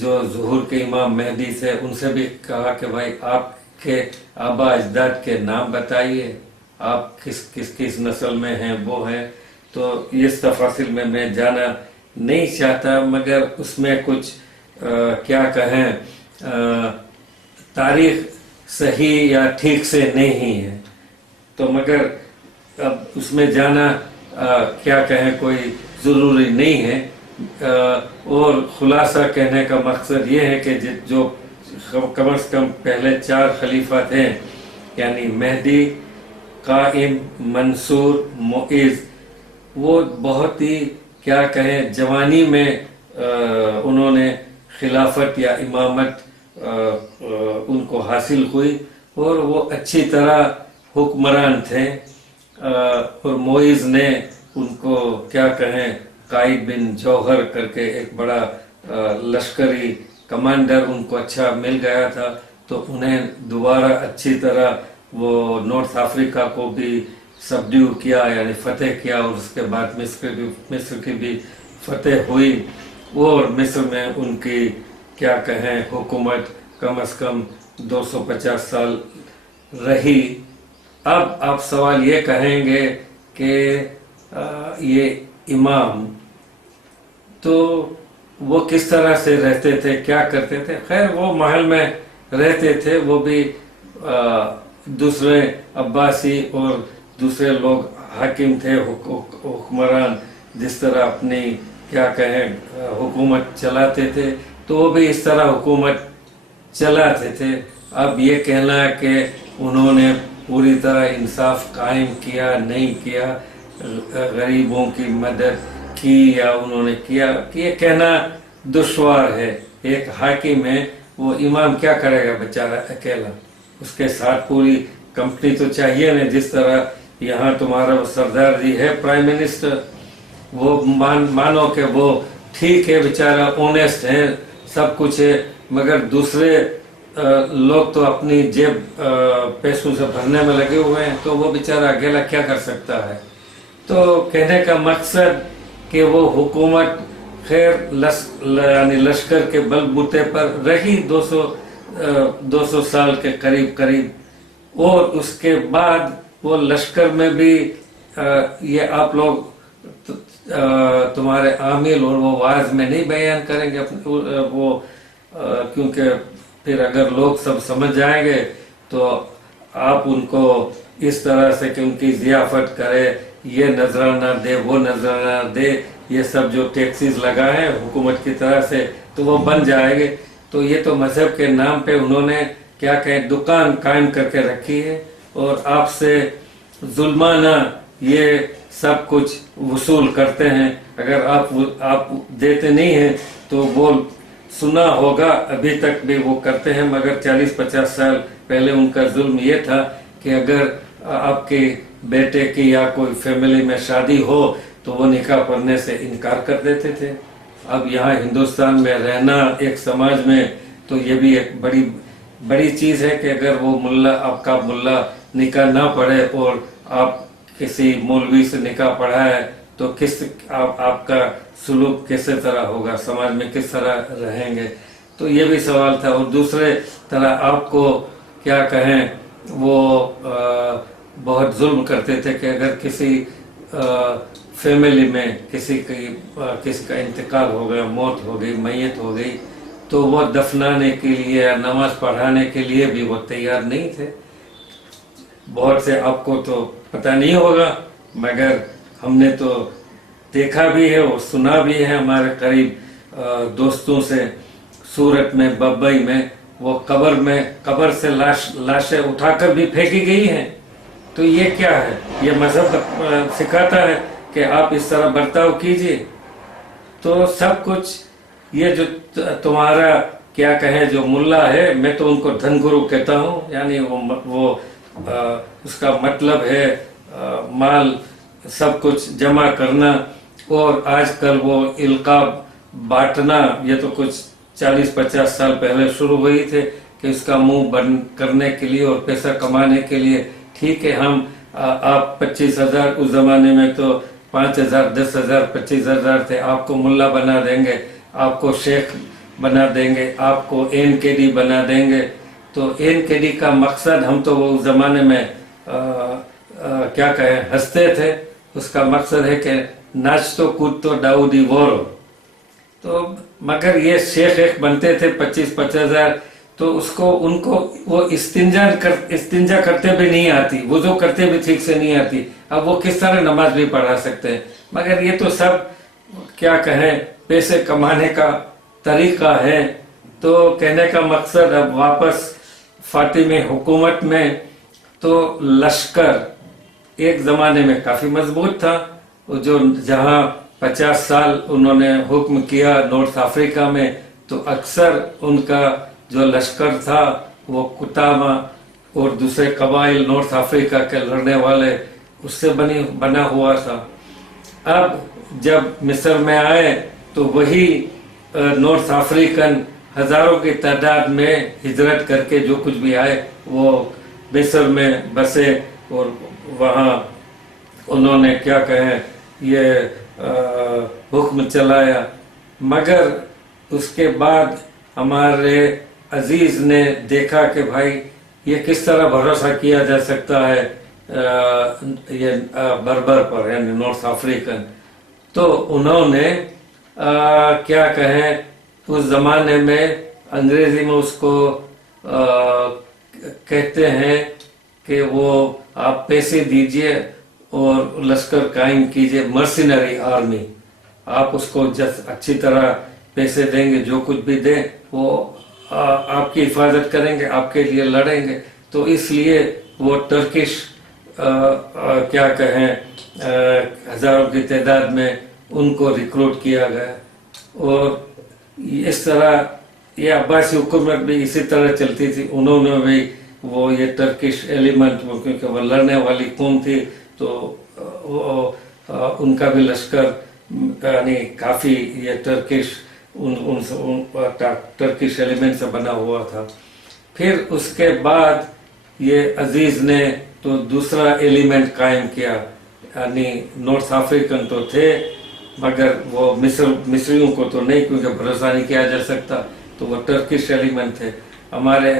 جو ظہور کے امام مہدی تھے ان سے بھی کہا کہ بھائی آپ کے آبا اجداد کے نام بتائیے, آپ کس نسل میں ہیں وہ ہیں. تو اس تفاصیل میں جانا نہیں چاہتا, مگر اس میں کچھ کیا کہیں تاریخ صحیح یا ٹھیک سے نہیں ہے. تو مگر اب اس میں جانا کیا کہیں کوئی ضروری نہیں ہے, اور خلاصہ کہنے کا مقصد یہ ہے کہ جو کم از کم پہلے 4 خلیفہ تھے، یعنی مہدی، قائم، منصور، معیز، وہ بہت ہی کیا کہیں جوانی میں انہوں نے خلافت یا امامت ان کو حاصل ہوئی اور وہ اچھی طرح حکمران تھے، اور معیز نے ان کو کیا کہیں قائد بن جوہر کر کے ایک بڑا لشکری کمانڈر ان کو اچھا مل گیا تھا، تو انہیں دوبارہ اچھی طرح وہ نارتھ افریقہ کو بھی سبڈیو کیا، یعنی فتح کیا، اور اس کے بعد مصر کی بھی فتح ہوئی، اور مصر میں ان کی کیا کہیں حکومت کم از کم 250 سال رہی۔ اب آپ سوال یہ کہیں گے کہ یہ امام تو وہ کس طرح سے رہتے تھے، کیا کرتے تھے؟ خیر وہ محل میں رہتے تھے، وہ بھی دوسرے عباسی اور دوسرے لوگ حاکم تھے، حکمران جس طرح اپنی کیا کہیں حکومت چلاتے تھے، تو وہ بھی اس طرح حکومت چلاتے تھے۔ اب یہ کہنا کہ انہوں نے پوری طرح انصاف قائم کیا نہیں کیا، غریبوں کی مدد کی یا انہوں نے کیا، یہ کہنا دشوار ہے۔ ایک حاکم ہے، وہ امام کیا کرے گا بیچارہ اکیلا، اس کے ساتھ پوری کمپنی تو چاہیے نا۔ جس طرح یہاں تمہارا سردار جی ہے پرائم منسٹر، وہ مانو کہ وہ ٹھیک ہے بیچارہ اونیسٹ ہے، سب کچھ ہے، مگر دوسرے لوگ تو اپنی جیب پیسوں سے بھرنے میں لگے ہوئے ہیں، تو وہ بیچارہ اکیلا کیا کر سکتا ہے؟ تو کہنے کا مقصد کہ وہ حکومت خیر یعنی لشکر کے بل بوتے پر رہی 200 سال کے قریب، اور اس کے بعد وہ لشکر میں بھی یہ آپ لوگ تمہارے عامل اور وہ واعظ میں نہیں بیان کریں گے وہ، کیونکہ پھر اگر لوگ سب سمجھ جائیں گے تو آپ ان کو اس طرح سے کہ ان کی ضیافت کرے، یہ نذرانہ دے وہ نذرانہ دے، یہ سب جو ٹیکسز لگائے حکومت کی طرح سے، تو وہ بن جائے گے۔ تو یہ تو مذہب کے نام پہ انہوں نے کیا کہیں دکان قائم کر کے رکھی ہے، اور آپ سے ظلمانہ یہ سب کچھ وصول کرتے ہیں۔ اگر آپ دیتے نہیں ہیں تو وہ سنا ہوگا ابھی تک بھی وہ کرتے ہیں، مگر 40-50 سال پہلے ان کا ظلم یہ تھا کہ اگر آپ کے بیٹے کی یا کوئی فیملی میں شادی ہو تو وہ نکاح پڑھنے سے انکار کر دیتے تھے۔ اب یہاں ہندوستان میں رہنا ایک سماج میں تو یہ بھی ایک بڑی چیز ہے کہ اگر وہ آپ کا ملا نکاح نہ پڑھے اور آپ کسی مولوی سے نکاح پڑھائے تو آپ کا سلوک کیسے طرح ہوگا، سماج میں کس طرح رہیں گے؟ تو یہ بھی سوال تھا۔ اور دوسرے طرح آپ کو کیا کہیں وہ بہت ظلم کرتے تھے کہ اگر کسی فیملی میں کسی کا انتقال ہو گیا، موت ہو گئی، میت ہو گئی، تو وہ دفنانے کے لیے یا نماز پڑھانے کے لیے بھی وہ تیار نہیں تھے۔ بہت سے آپ کو تو پتہ نہیں ہوگا، مگر ہم نے تو دیکھا بھی ہے اور سنا بھی ہے ہمارے قریب دوستوں سے، سورت میں، بمبئی میں، وہ قبر سے لاشیں اٹھا کر بھی پھینکی گئی ہیں۔ تو یہ کیا ہے؟ یہ مذہب سکھاتا ہے کہ آپ اس طرح برتاؤ کیجئے؟ تو سب کچھ یہ جو تمہارا کیا کہیں جو ملا ہے، میں تو ان کو دھن گرو کہتا ہوں، یعنی وہ اس کا مطلب ہے مال سب کچھ جمع کرنا، اور آج کل وہ القاب بانٹنا، یہ تو کچھ 40-50 سال پہلے شروع ہوئی تھے کہ اس کا منہ بند کرنے کے لیے اور پیسہ کمانے کے لیے ٹھیک ہے آپ 25,000، اس زمانے میں تو 5,000، 10,000، 25,000 تھے، آپ کو ملا بنا دیں گے، آپ کو شیخ بنا دیں گے، آپ کو NKD بنا دیں گے۔ تو NKD کا مقصد ہم تو وہ اس زمانے میں کیا کہیں ہنستے تھے، اس کا مقصد ہے کہ ناچ تو کود تو داؤدی وورو۔ تو مگر یہ شیخ ایک بنتے تھے 25,000، تو ان کو وہ استنجا کرتے بھی نہیں آتی، وضو کرتے بھی ٹھیک سے نہیں آتی، اب وہ کس طرح نماز بھی پڑھا سکتے ہیں؟ مگر یہ تو سب کیا کہیں पैसे कमाने का तरीका है। तो कहने का मकसद अब वापस फातिमी हुकूमत में तो लश्कर एक जमाने में काफी मजबूत था, जो जहां 50 साल उन्होंने हुक्म किया नॉर्थ अफ्रीका में, तो अक्सर उनका जो लश्कर था वो कुतामा और दूसरे कबाइल नॉर्थ अफ्रीका के लड़ने वाले उससे बना हुआ था। अब जब मिस्र में आए तो वही नॉर्थ अफ्रीकन हजारों की तादाद में हिजरत करके जो कुछ भी आए वो मिस्र में बसे और वहाँ उन्होंने क्या कहें ये हुक्म चलाया। मगर उसके बाद हमारे अजीज ने देखा कि भाई ये किस तरह भरोसा किया जा सकता है ये बर्बर पर, यानी नॉर्थ अफ्रीकन। तो उन्होंने क्या कहें उस जमाने में अंग्रेजी में उसको कहते हैं कि वो आप पैसे दीजिए और लश्कर कायम कीजिए, मर्सिनरी आर्मी। आप उसको अच्छी तरह पैसे देंगे, जो कुछ भी दें वो आपकी हिफाजत करेंगे, आपके लिए लड़ेंगे। तो इसलिए वो टर्किश क्या कहें हजारों की तादाद में उनको रिक्रूट किया गया। और इस तरह ये अब्बासी हुकूमत भी इसी तरह चलती थी। उन्होंने भी वो ये टर्किश एलिमेंट, क्योंकि वो लड़ने वाली कौम थी, तो उनका भी लश्कर यानी काफी ये टर्किश टर्किश एलिमेंट से बना हुआ था। फिर उसके बाद ये अजीज ने तो दूसरा एलिमेंट कायम किया, यानी नॉर्थ अफ्रीकन तो थे मगर वो मिस्रियों को तो नहीं, क्योंकि भरोसा नहीं किया जा सकता, तो वो टर्किश एलिमेंट थे। हमारे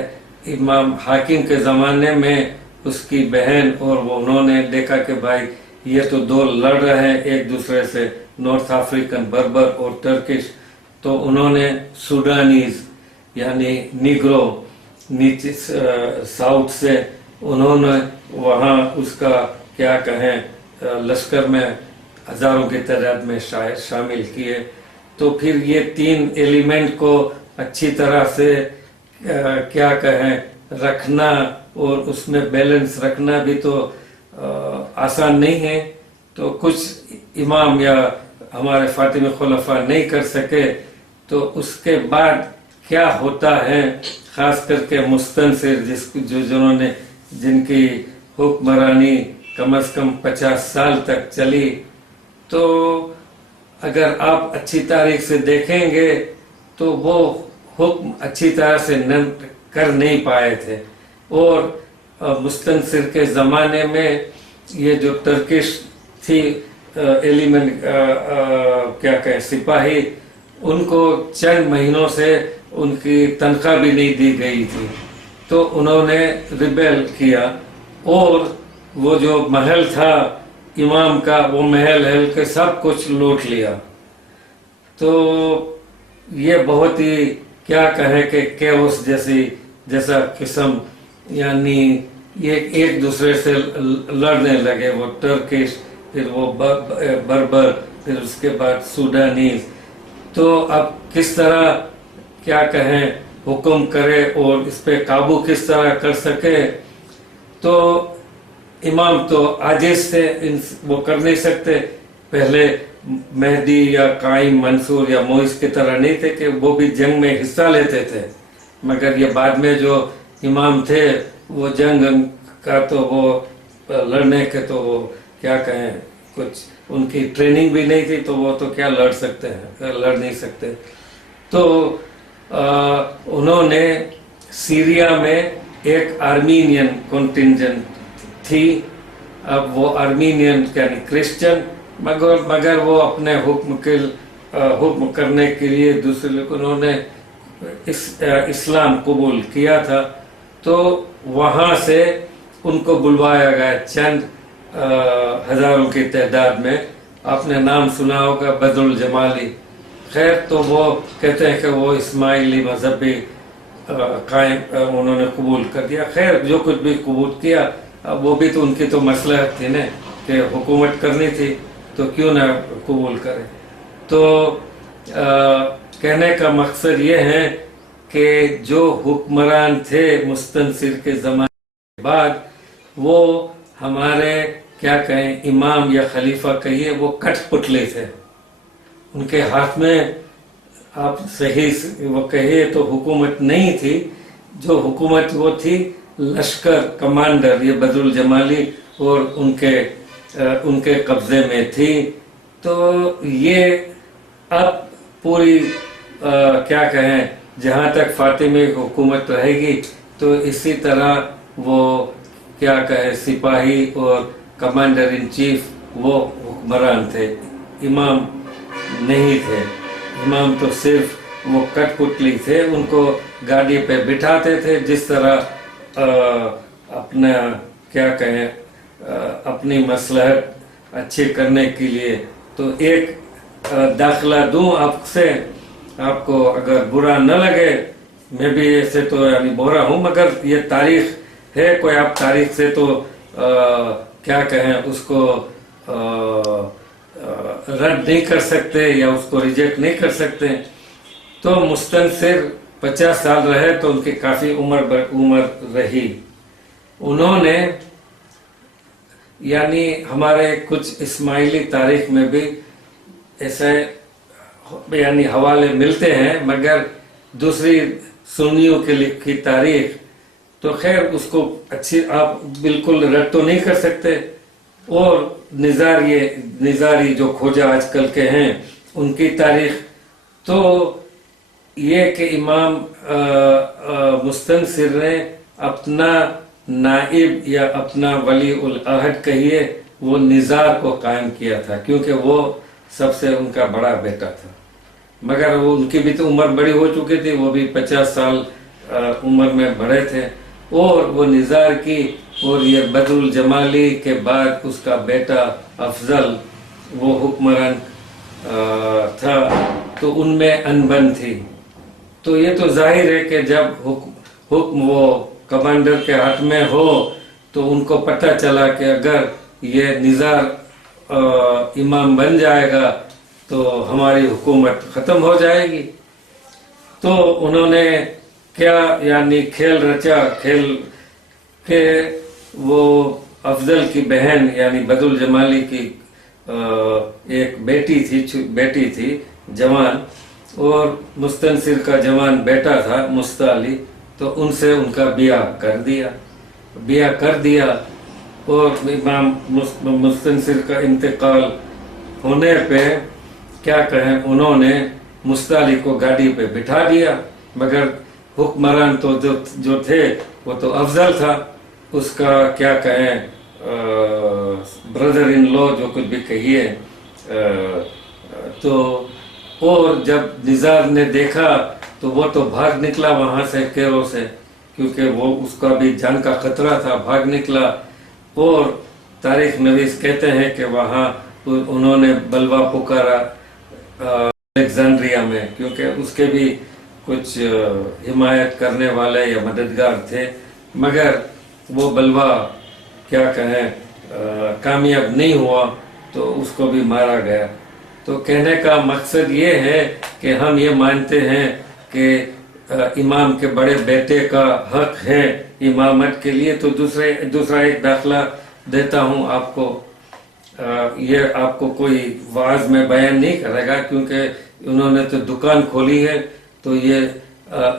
इमाम हाकिम के ज़माने में उसकी बहन और वो उन्होंने देखा कि भाई ये तो दो लड़ रहे हैं एक दूसरे से, नॉर्थ अफ्रीकन बर्बर और टर्किश। तो उन्होंने सूडानीज यानी निग्रो नीचे साउथ से उन्होंने वहाँ उसका क्या कहें लश्कर में हजारों की तादाद में शामिल किए। तो फिर ये तीन एलिमेंट को अच्छी तरह से क्या कहें रखना और उसमें बैलेंस रखना भी तो आसान नहीं है। तो कुछ इमाम या हमारे फातिमी खुलफा नहीं कर सके, तो उसके बाद क्या होता है, खास करके मुस्तनसिर जिन्होंने जिनकी हुक्मरानी कम से कम 50 साल तक चली, तो अगर आप अच्छी तारीख से देखेंगे तो वो हुक्म अच्छी तरह से कर नहीं पाए थे। और मुस्तनसिर के ज़माने में ये जो टर्किश थी एलिमेंट क्या कहें सिपाही, उनको चंद महीनों से उनकी तनख्वाह भी नहीं दी गई थी। तो उन्होंने रिबेल किया और वो जो महल था इमाम का, वो महल के सब कुछ लूट लिया। तो ये बहुत ही क्या कहें कि केओस जैसा किस्म, यानी ये एक दूसरे से लड़ने लगे, वो टर्किश, फिर वो बर्बर, फिर उसके बाद सूडानीज। तो अब किस तरह क्या कहें हुक्म करे और इस पे काबू किस तरह कर सके। तो इमाम तो आजिज थे, वो कर नहीं सकते। पहले मेहदी या काइम मंसूर या मोइस की तरह नहीं थे कि वो भी जंग में हिस्सा लेते थे, मगर ये बाद में जो इमाम थे वो जंग का तो वो लड़ने के तो वो क्या कहें कुछ उनकी ट्रेनिंग भी नहीं थी, तो वो तो क्या लड़ सकते हैं, लड़ नहीं सकते। तो उन्होंने सीरिया में एक आर्मीनियन कॉन्टिंजेंट थी। अब वो आर्मीनियन यानी क्रिश्चियन, मगर वो अपने हुक्म करने के लिए दूसरे को उन्होंने इस्लाम कबूल किया था। तो वहाँ से उनको बुलवाया गया चंद हजारों की तादाद में। आपने नाम सुना होगा बदरुल जमाली। खैर, तो वो कहते हैं कि वो इस्माइली मजहबी कायम उन्होंने कबूल कर दिया। खैर, जो कुछ भी कबूल किया, वो भी तो उनकी तो मसलहत थी न कि हुकूमत करनी थी, तो क्यों ना कबूल करे। तो कहने का मकसद ये है कि जो हुक्मरान थे मुस्तनसिर के ज़माने के बाद वो हमारे क्या कहें इमाम या खलीफा कहिए वो कठपुतले थे। उनके हाथ में आप सही वो कहिए तो हुकूमत नहीं थी, जो हुकूमत वो थी लश्कर कमांडर ये बदरुल जमाली और उनके कब्जे में थी। तो ये अब पूरी क्या कहें जहाँ तक फातिमी हुकूमत रहेगी तो इसी तरह वो क्या कहें सिपाही और कमांडर इन चीफ वो हुक्मरान थे, इमाम नहीं थे। इमाम तो सिर्फ वो कठपुतली थे, उनको गाड़ी पे बिठाते थे जिस तरह अपना क्या कहें अपनी मसलहत अच्छी करने के लिए। तो एक दाखला दूं आपसे, आपको अगर बुरा न लगे, मैं भी ऐसे तो यानी बोरा हूं मगर ये तारीख है, कोई आप तारीख से तो क्या कहें उसको रद्द नहीं कर सकते या उसको रिजेक्ट नहीं कर सकते। तो मुस्तनसिर 50 साल रहे तो उनकी काफी उम्र रही। उन्होंने यानी हमारे कुछ इस्माइली तारीख में भी ऐसे यानी हवाले मिलते हैं, मगर दूसरी सुन्नियों की तारीख तो खैर उसको अच्छी आप बिल्कुल रद्द तो नहीं कर सकते। और निजारी जो खोजा आजकल के हैं उनकी तारीख तो ये कि इमाम मुस्तनसिर ने अपना नाइब या अपना वली उल अहद कहिए वो निज़ार को कायम किया था, क्योंकि वो सबसे उनका बड़ा बेटा था। मगर वो उनकी भी तो उम्र बड़ी हो चुकी थी, वो भी 50 साल उम्र में बड़े थे। और वो निज़ार की और ये बदरुल जमाली के बाद उसका बेटा अफजल वो हुक्मरान था, तो उनमें अनबन थी। तो ये तो जाहिर है कि जब हुक्म वो कमांडर के हाथ में हो तो उनको पता चला कि अगर ये निज़ार इमाम बन जाएगा तो हमारी हुकूमत ख़त्म हो जाएगी। तो उन्होंने क्या यानी खेल रचा, खेल के वो अफजल की बहन यानी बदरुल जमाली की एक बेटी थी जवान, और मुस्तनसिर का जवान बेटा था मुस्ताली, तो उनसे उनका ब्याह कर दिया। और इमाम मुस्तनसिर का इंतकाल होने पे क्या कहें उन्होंने मुस्ताली को गाड़ी पे बिठा दिया, मगर हुक्मरान तो जो थे वो तो अफजल था, उसका क्या कहें ब्रदर इन लॉ जो कुछ भी कहिए। तो और जब निज़ार ने देखा तो वो तो भाग निकला वहां से कैरो से, क्योंकि वो उसका भी जान का खतरा था, भाग निकला। और तारीख नवीस कहते हैं कि वहां उन्होंने बलवा पुकारा अलेक्जेंड्रिया में, क्योंकि उसके भी कुछ हिमायत करने वाले या मददगार थे, मगर वो बलवा क्या कहें कामयाब नहीं हुआ तो उसको भी मारा गया। तो कहने का मकसद ये है कि हम ये मानते हैं कि इमाम के बड़े बेटे का हक है इमामत के लिए। तो दूसरा एक दाखला देता हूँ आपको। ये आपको कोई वाज में बयान नहीं करेगा, क्योंकि उन्होंने तो दुकान खोली है, तो ये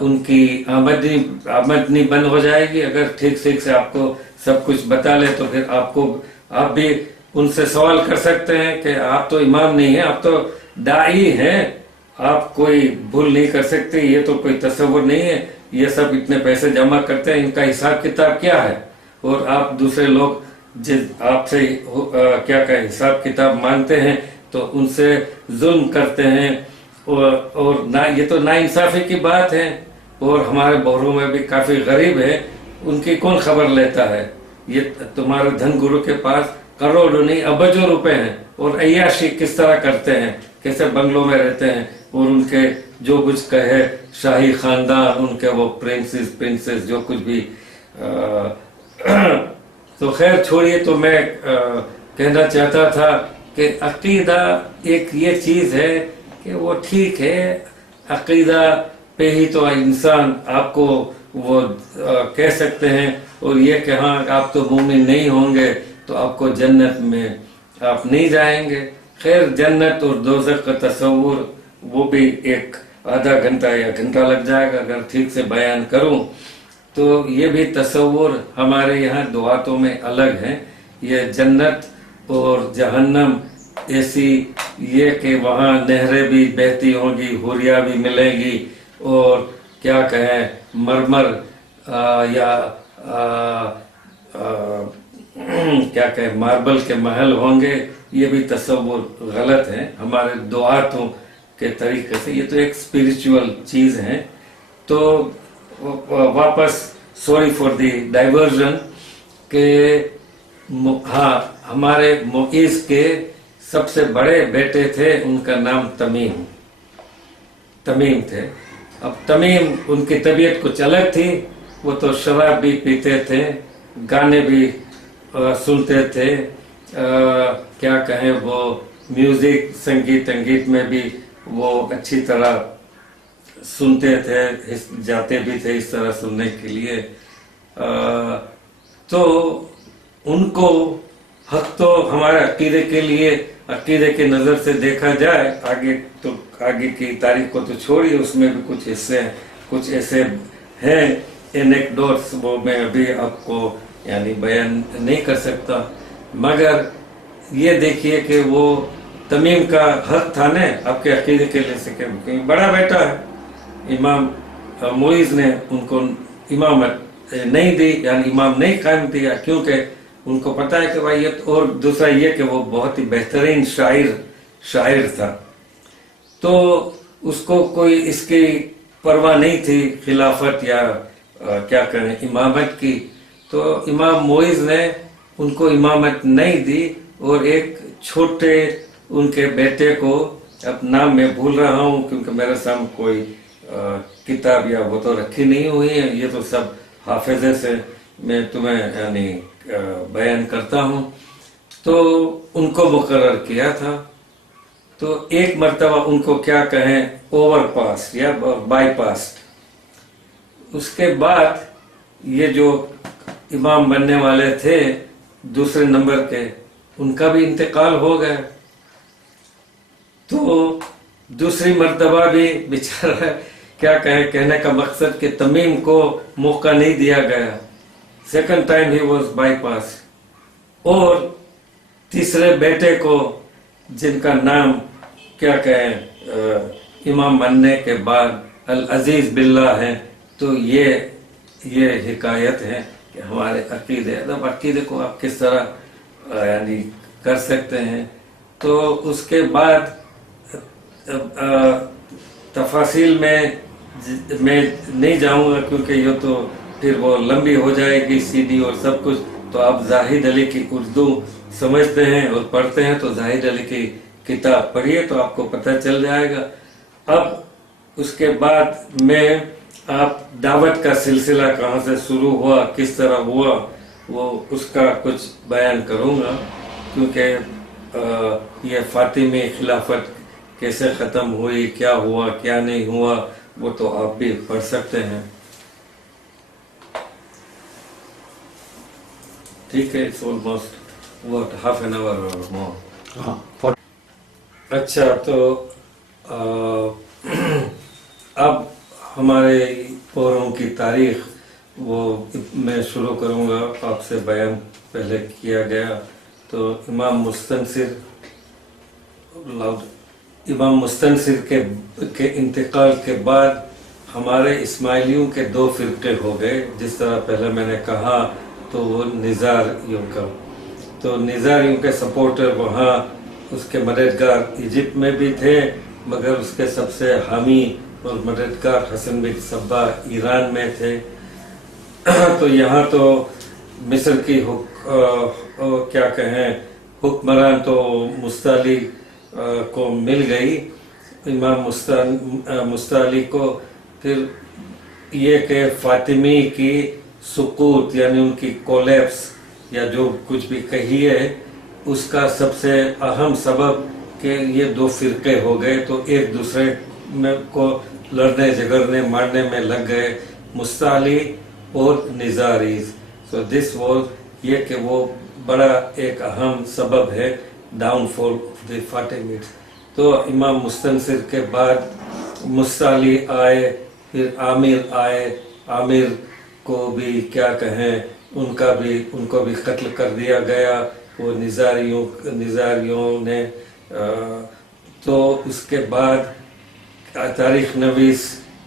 उनकी आमदनी बंद हो जाएगी। अगर ठीक से आपको सब कुछ बता ले तो फिर आप भी उनसे सवाल कर सकते हैं कि आप तो इमाम नहीं है, आप तो दाई हैं, आप कोई भूल नहीं कर सकते। ये तो कोई तस्वुर नहीं है, ये सब इतने पैसे जमा करते हैं, इनका हिसाब किताब क्या है। और आप दूसरे लोग आपसे क्या कहें हिसाब किताब मांगते हैं तो उनसे जुल्म करते हैं। और ना ये तो नाइंसाफी की बात है। और हमारे बहरों में भी काफी गरीब है, उनकी कौन खबर लेता है। ये तुम्हारे धन गुरु के पास करोड़ों नहीं अरबों रुपए हैं, और अय्याशी किस तरह करते हैं, कैसे बंगलों में रहते हैं, और उनके जो कुछ कहे शाही खानदान, उनके वो प्रिंसेस जो कुछ भी तो खैर छोड़िए। तो मैं कहना चाहता था कि अकीदा एक ये चीज है कि वो ठीक है, अकीदा पे ही तो इंसान आपको वो कह सकते हैं, और ये कि हाँ आप तो मोमिन नहीं होंगे तो आपको जन्नत में आप नहीं जाएंगे। खैर, जन्नत और दोज़ख का तस्वुर वो भी एक आधा घंटा या घंटा लग जाएगा अगर ठीक से बयान करूं। तो ये भी तस्वुर हमारे यहाँ दुआतों में अलग है। ये जन्नत और जहन्नम ऐसी, ये कि वहाँ नहरें भी बहती होंगी, हुरिया भी मिलेगी, और क्या कहें मरमर या क्या कहें मार्बल के महल होंगे। ये भी तस्वुर गलत है हमारे दुआतों के तरीके से। ये तो एक स्पिरिचुअल चीज है। तो वापस, सॉरी फॉर द डाइवर्जन, के हाँ, हमारे मुईज के सबसे बड़े बेटे थे, उनका नाम तमीम थे। अब तमीम, उनकी तबीयत कुछ अलग थी, वो तो शराब भी पीते थे, गाने भी सुनते थे, क्या कहें वो म्यूजिक, संगीत में भी वो अच्छी तरह सुनते थे, जाते भी थे इस तरह सुनने के लिए। तो उनको हक तो हमारे अकीदे के लिए, अकीदे के नजर से देखा जाए, आगे की तारीख को तो छोड़िए, उसमें भी कुछ ऐसे हैं एनेक्डोट्स, वो मैं अभी आपको यानी बयान नहीं कर सकता। मगर ये देखिए कि वो तमीम का हक था ना आपके अकीदे के लिए से, बड़ा बेटा है। इमाम मुईज ने उनको इमामत नहीं दी, यानी इमाम नहीं कायम दिया, क्योंकि उनको पता है कि भाई ये, और दूसरा ये कि वो बहुत ही बेहतरीन शायर था, तो उसको कोई इसकी परवाह नहीं थी खिलाफत या क्या कहें इमामत की। तो इमाम मुईज ने उनको इमामत नहीं दी, और एक छोटे उनके बेटे को, अब नाम मैं भूल रहा हूँ क्योंकि मेरे सामने कोई किताब या वो तो रखी नहीं हुई है, ये तो सब हाफिजे से मैं तुम्हें यानी बयान करता हूँ। तो उनको मुकर्रर किया था। तो एक मर्तबा उनको क्या कहें ओवरपास या बाईपास। उसके बाद ये जो इमाम बनने वाले थे दूसरे नंबर के, उनका भी इंतकाल हो गया। तो दूसरी मर्तबा भी बेचारा, क्या कहे, कहने का मकसद कि तमीम को मौका नहीं दिया गया। Second time he was bypass. और तीसरे बेटे को, जिनका नाम क्या कहें इमाम बनने के बाद अल अजीज बिल्ला है, तो ये हिकायत है कि हमारे अकीदे, मतलब अकीदे को आप किस तरह यानी कर सकते हैं। तो उसके बाद तफासिल में मैं नहीं जाऊंगा क्योंकि ये तो फिर वो लंबी हो जाएगी सीडी और सब कुछ। तो आप जाहिद अली की उर्दू समझते हैं और पढ़ते हैं तो जाहिद अली की किताब पढ़िए तो आपको पता चल जाएगा। अब उसके बाद मैं आप दावत का सिलसिला कहाँ से शुरू हुआ, किस तरह हुआ, वो उसका कुछ बयान करूँगा, क्योंकि ये फातिमी खिलाफत कैसे ख़त्म हुई, क्या हुआ क्या नहीं हुआ, वो तो आप भी पढ़ सकते हैं। ठीक है, it's almost what half an hour और मोर। अच्छा, तो अब हमारे पौरों की तारीख वो मैं शुरू करूँगा, आपसे बयान पहले किया गया। तो इमाम मुस्तनसिर के इंतकाल के बाद हमारे इस्माइलियों के दो फिरके हो गए। जिस तरह पहले मैंने कहा, तो वो निज़ारियों का, तो निज़ारियों के सपोर्टर वहाँ उसके मददगार इजिप्ट में भी थे, मगर उसके सबसे हामी और मददगार हसन बिन सब्बा ईरान में थे। तो यहाँ तो मिस्र की क्या कहें हुक्मरान तो मुस्ताली को मिल गई, इमाम मुस्ताली को। फिर ये कि फातिमी की सुकूत यानी उनकी कोलैप्स या जो कुछ भी कही है, उसका सबसे अहम सबब کہ یہ دو فرقے ہو گئے تو ایک دوسرے میں کو لڑنے جھگڑنے مارنے میں لگ گئے، مستعلی اور نزاریز. سو دس واز یہ کہ وہ بڑا ایک اہم سبب ہے ڈاؤن فال آف دی فاطمیڈ. تو امام مستنصر کے بعد مستعلی آئے، پھر عامر آئے. عامر کو بھی کیا کہیں، ان کو بھی قتل کر دیا گیا وہ نزاریوں نے. تو اس کے بعد تاریخ نویس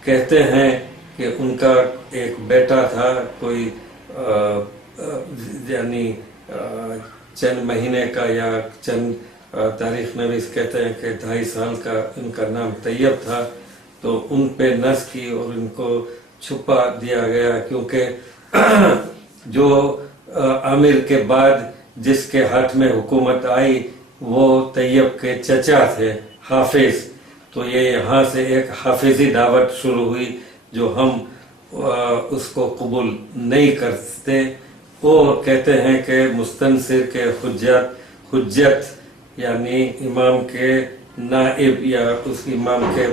کہتے ہیں کہ ان کا ایک بیٹا تھا کوئی یعنی چند مہینے کا یا چند تاریخ نویس کہتے ہیں کہ 2.5 سال کا، ان کا نام طیب تھا. تو ان پہ نس کی اور ان کو چھپا دیا گیا، کیونکہ جو عامر کے بعد جس کے ہاتھ میں حکومت آئی وہ طیب کے چچا تھے حافظ. تو یہ یہاں سے ایک حافظی دعوت شروع ہوئی جو ہم اس کو قبول نہیں کرتے، اور کہتے ہیں کہ مستنصر کے حجت یعنی امام کے نائب یا اس امام کے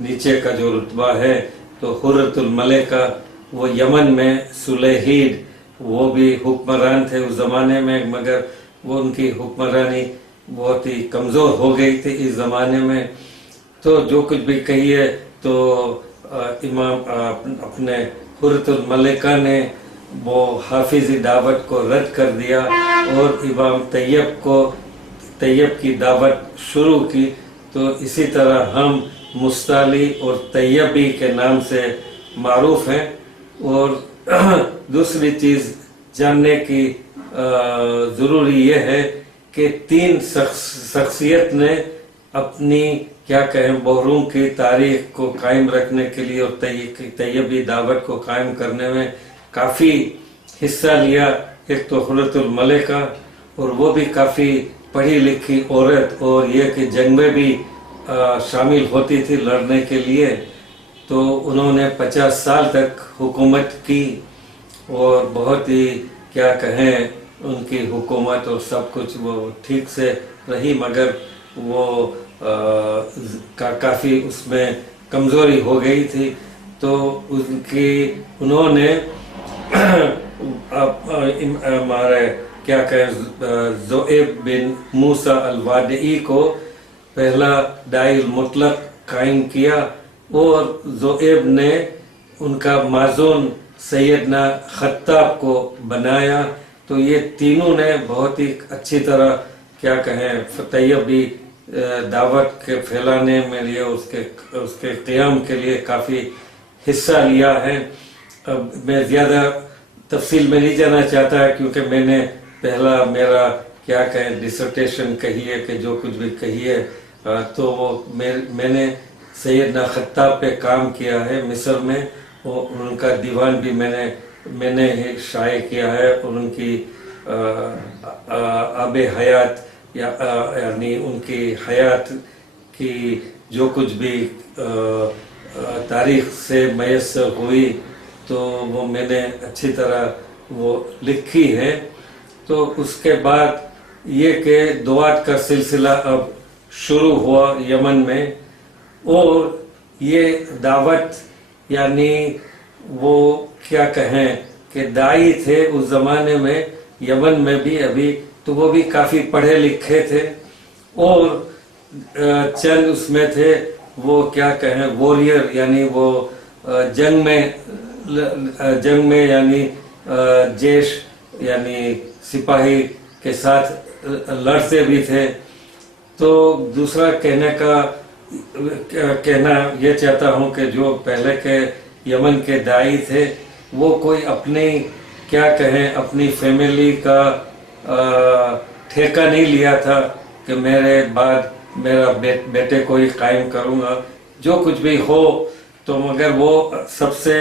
نیچے کا جو رتبہ ہے، تو حرۃ الملکہ وہ یمن میں سلیحید وہ بھی حکمران تھے اس زمانے میں، مگر وہ ان کی حکمرانی بہت ہی کمزور ہو گئی تھی اس زمانے میں. تو جو کچھ بھی کہیے تو امام اپنے حرۃ الملکہ نے وہ حافظی دعوت کو رد کر دیا اور امام طیب کی دعوت شروع کی. تو اسی طرح ہم مستعلی اور طیبی کے نام سے معروف ہیں. اور دوسری چیز جاننے کی ضروری یہ ہے کہ 3 شخصیت نے اپنی کیا کہیں بحروں کی تاریخ کو قائم رکھنے کے لیے اور طیبی دعوت کو قائم کرنے میں کافی حصہ لیا. ایک تو حرۃ الملکہ، اور وہ بھی کافی پڑھی لکھی عورت، اور یہ کہ جنگ میں بھی شامل ہوتی تھی لڑنے کے لیے. تو انہوں نے 50 سال تک حکومت کی اور بہت ہی کیا کہیں ان کی حکومت اور سب کچھ وہ ٹھیک سے رہی، مگر وہ کافی اس میں کمزوری ہو گئی تھی. تو انہوں نے ہمارے کیا کہیں زؤیب بن موسیٰ الوادعی کو پہلا داعی المطلق قائم کیا، اور زؤیب نے ان کا معزون سیدنا خطاب کو بنایا. تو یہ تینوں نے بہت ہی اچھی طرح کیا کہیں طیبی دعوت کے پھیلانے میں لیے اس کے قیام کے لیے کافی حصہ لیا ہے. اب میں زیادہ تفصیل میں نہیں جانا چاہتا ہے کیونکہ میں نے پہلا میرا کیا کہیں ڈسرٹیشن کہی ہے کہ جو کچھ بھی کہی ہے، تو وہ میں نے سیدنا خطاب پہ کام کیا ہے مصر میں، اور ان کا دیوان بھی میں نے شائع کیا ہے، اور ان کی آب حیات یعنی ان کی حیات کی جو کچھ بھی تاریخ سے میسر ہوئی تو وہ میں نے اچھی طرح وہ لکھی ہے. تو اس کے بعد یہ کہ دعات کا سلسلہ اب شروع ہوا یمن میں، اور یہ دعوت یعنی وہ کیا کہیں کہ داعی تھے اس زمانے میں یمن میں بھی ابھی، تو وہ بھی کافی پڑھے لکھے تھے، اور چند اس میں تھے وہ کیا کہیں واریر یعنی وہ جنگ میں یعنی جیش یعنی سپاہی کے ساتھ لڑتے بھی تھے. تو دوسرا کہنا یہ چاہتا ہوں کہ جو پہلے کے یمن کے داعی تھے وہ کوئی اپنی کیا کہیں اپنی فیملی کا ٹھیکہ نہیں لیا تھا کہ میرے بعد میرا بیٹے کو ہی قائم کروں گا، جو کچھ بھی ہو. تو مگر وہ سب سے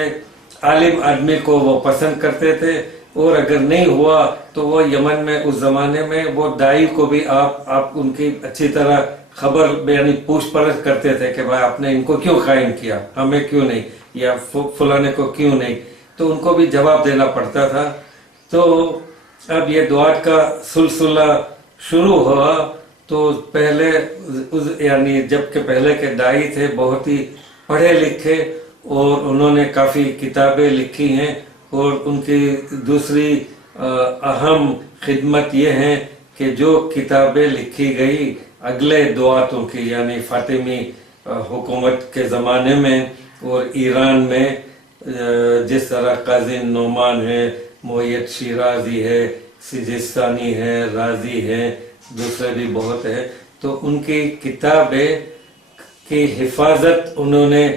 عالم آدمی کو وہ پسند کرتے تھے، اور اگر نہیں ہوا تو وہ یمن میں اس زمانے میں وہ داعی کو بھی آپ ان کی اچھی طرح خبر یعنی پوچھ پرچھ کرتے تھے کہ بھائی آپ نے ان کو کیوں قائم کیا، ہمیں کیوں نہیں، یا فلانے کو کیوں نہیں، تو ان کو بھی جواب دینا پڑتا تھا. تو اب یہ دعات کا سلسلہ شروع ہوا، تو پہلے یعنی جب کہ پہلے کے دائی تھے بہت ہی پڑھے لکھے اور انہوں نے کافی کتابیں لکھی ہیں، اور ان کی دوسری اہم خدمت یہ ہے کہ جو کتابیں لکھی گئی اگلے دعاتوں کی یعنی فاطمی حکومت کے زمانے میں اور ایران میں، جس طرح قاضی نعمان ہے، معید شیرازی ہے، سجستانی ہے، رازی ہے، دوسرے بھی بہت ہے، تو ان کی کتابیں کی حفاظت انہوں نے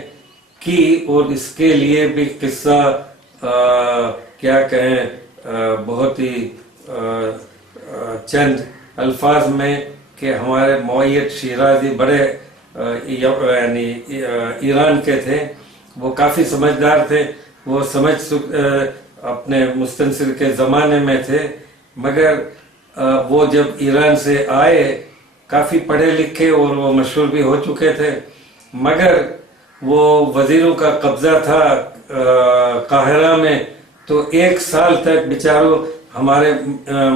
کی، اور اس کے لیے بھی قصہ کیا کہیں بہت ہی چند الفاظ میں کہ ہمارے معید شیرازی بڑے یعنی ایران کے تھے، وہ کافی سمجھدار تھے، وہ اپنے مستنصر کے زمانے میں تھے، مگر وہ جب ایران سے آئے کافی پڑھے لکھے اور وہ مشہور بھی ہو چکے تھے، مگر وہ وزیروں کا قبضہ تھا قاہرہ میں، تو 1 سال تک بیچاروں ہمارے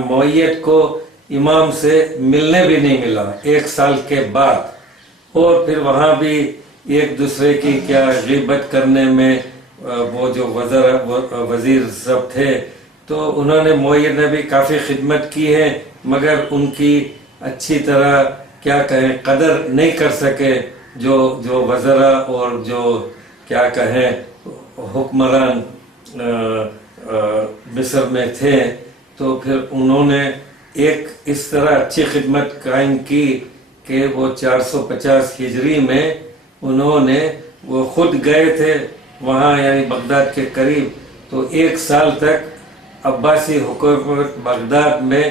معید کو امام سے ملنے بھی نہیں ملا 1 سال کے بعد، اور پھر وہاں بھی ایک دوسرے کی کیا غیبت کرنے میں وہ جو وزیر سب تھے، تو انہوں نے معید نے بھی کافی خدمت کی ہے، مگر ان کی اچھی طرح کیا کہیں قدر نہیں کر سکے جو وزراء اور جو کیا کہیں حکمران مصر میں تھے، تو پھر انہوں نے ایک اس طرح اچھی خدمت قائم کی کہ وہ 450 ہجری میں انہوں نے وہ خود گئے تھے وہاں یعنی بغداد کے قریب، تو 1 سال تک عباسی حکومت بغداد میں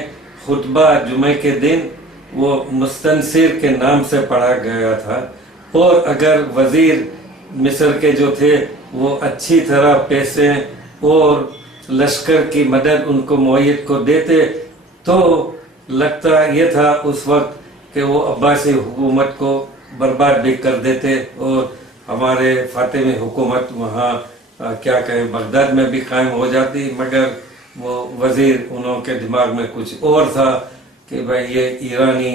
خطبہ جمعہ کے دن وہ مستنصر کے نام سے پڑھا گیا تھا، اور اگر وزیر مصر کے جو تھے وہ اچھی طرح پیسے اور لشکر کی مدد ان کو معید کو دیتے تو لگتا یہ تھا اس وقت کہ وہ عباسی حکومت کو برباد بھی کر دیتے، اور ہمارے فاطمی حکومت وہاں کیا کہیں بغداد میں بھی قائم ہو جاتی، مگر وہ وزیر انہوں کے دماغ میں کچھ اور تھا کہ بھائی یہ ایرانی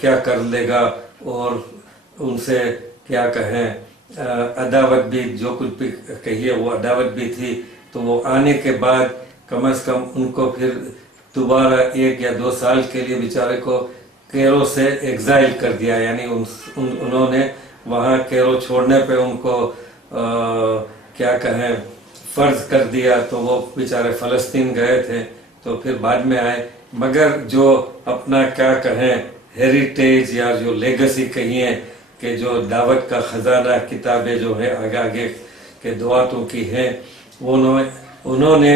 کیا کر لے گا، اور ان سے کیا کہیں عداوت بھی جو کچھ بھی کہیے وہ عداوت بھی تھی، تو وہ آنے کے بعد کم از کم ان کو پھر دوبارہ 1 یا 2 سال کے لیے بیچارے کو کیرو سے ایگزائل کر دیا، یعنی انہوں نے وہاں کیرو چھوڑنے پہ ان کو کیا کہیں فرض کر دیا، تو وہ بیچارے فلسطین گئے تھے تو پھر بعد میں آئے، مگر جو اپنا کیا کہیں ہیریٹیج یا جو لیگسی کہیے کہ جو دعوت کا خزانہ کتابیں جو ہے آگے کے دعاتوں کی ہیں، انہوں نے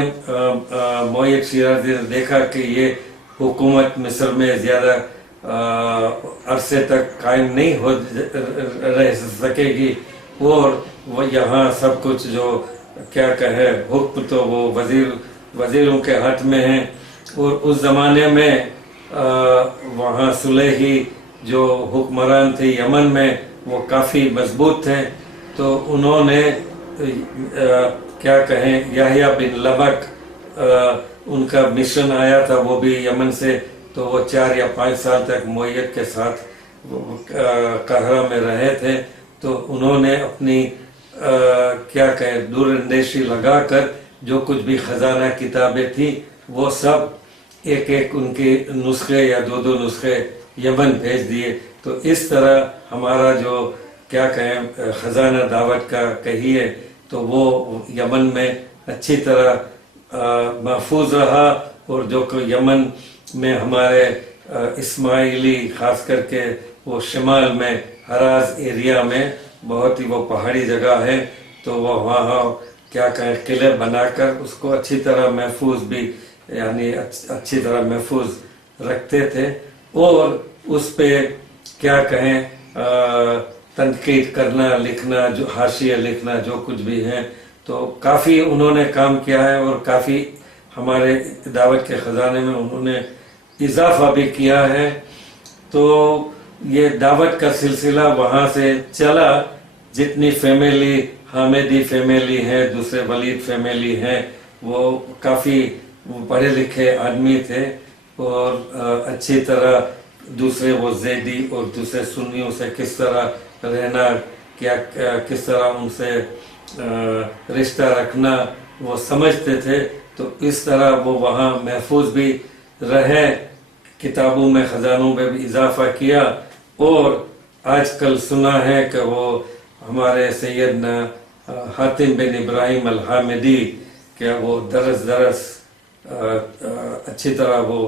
معید شیرازی نے دیکھا کہ یہ حکومت مصر میں زیادہ عرصے تک قائم نہیں رہ سکے گی، اور وہ یہاں سب کچھ جو کیا کہے حکم تو وہ وزیروں کے ہاتھ میں ہیں، اور اس زمانے میں وہاں صلیحی جو حکمران تھے یمن میں وہ کافی مضبوط تھے، تو انہوں نے کیا کہیں یحییٰ بن لبک ان کا مشن آیا تھا وہ بھی یمن سے، تو وہ 4 یا 5 سال تک معید کے ساتھ قاہرہ میں رہے تھے، تو انہوں نے اپنی کیا کہیں دور اندیشی لگا کر جو کچھ بھی خزانہ کتابیں تھیں وہ سب ایک ان کے نسخے یا 2 نسخے یمن بھیج دیے، تو اس طرح ہمارا جو کیا کہیں خزانہ دعوت کا کہیے تو وہ یمن میں اچھی طرح محفوظ رہا، اور جو کہ یمن میں ہمارے اسماعیلی خاص کر کے وہ شمال میں حراز ایریا میں بہت ہی وہ پہاڑی جگہ ہے، تو وہ وہاں کیا کہیں قلعے بنا کر اس کو اچھی طرح محفوظ بھی یعنی اچھی طرح محفوظ رکھتے تھے، اور اس پہ کیا کہیں تنقید کرنا، لکھنا، جو حاشیہ لکھنا جو کچھ بھی ہے، تو کافی انہوں نے کام کیا ہے، اور کافی ہمارے دعوت کے خزانے میں انہوں نے اضافہ بھی کیا ہے، تو یہ دعوت کا سلسلہ وہاں سے چلا، جتنی فیملی حامدی فیملی ہے، دوسرے ولید فیملی ہیں، وہ کافی پڑھے لکھے آدمی تھے، اور اچھی طرح दूसरे वो जैदी और दूसरे सुन्नियों से किस तरह रहना, किस तरह उनसे रिश्ता रखना वो समझते थे। तो इस तरह वो वहाँ महफूज भी रहे, किताबों में खजानों में भी इजाफा किया। और आजकल सुना है कि वो हमारे सैयदना हातिम बिन इब्राहिम अल हामिदी क्या वो दरस अच्छी तरह वो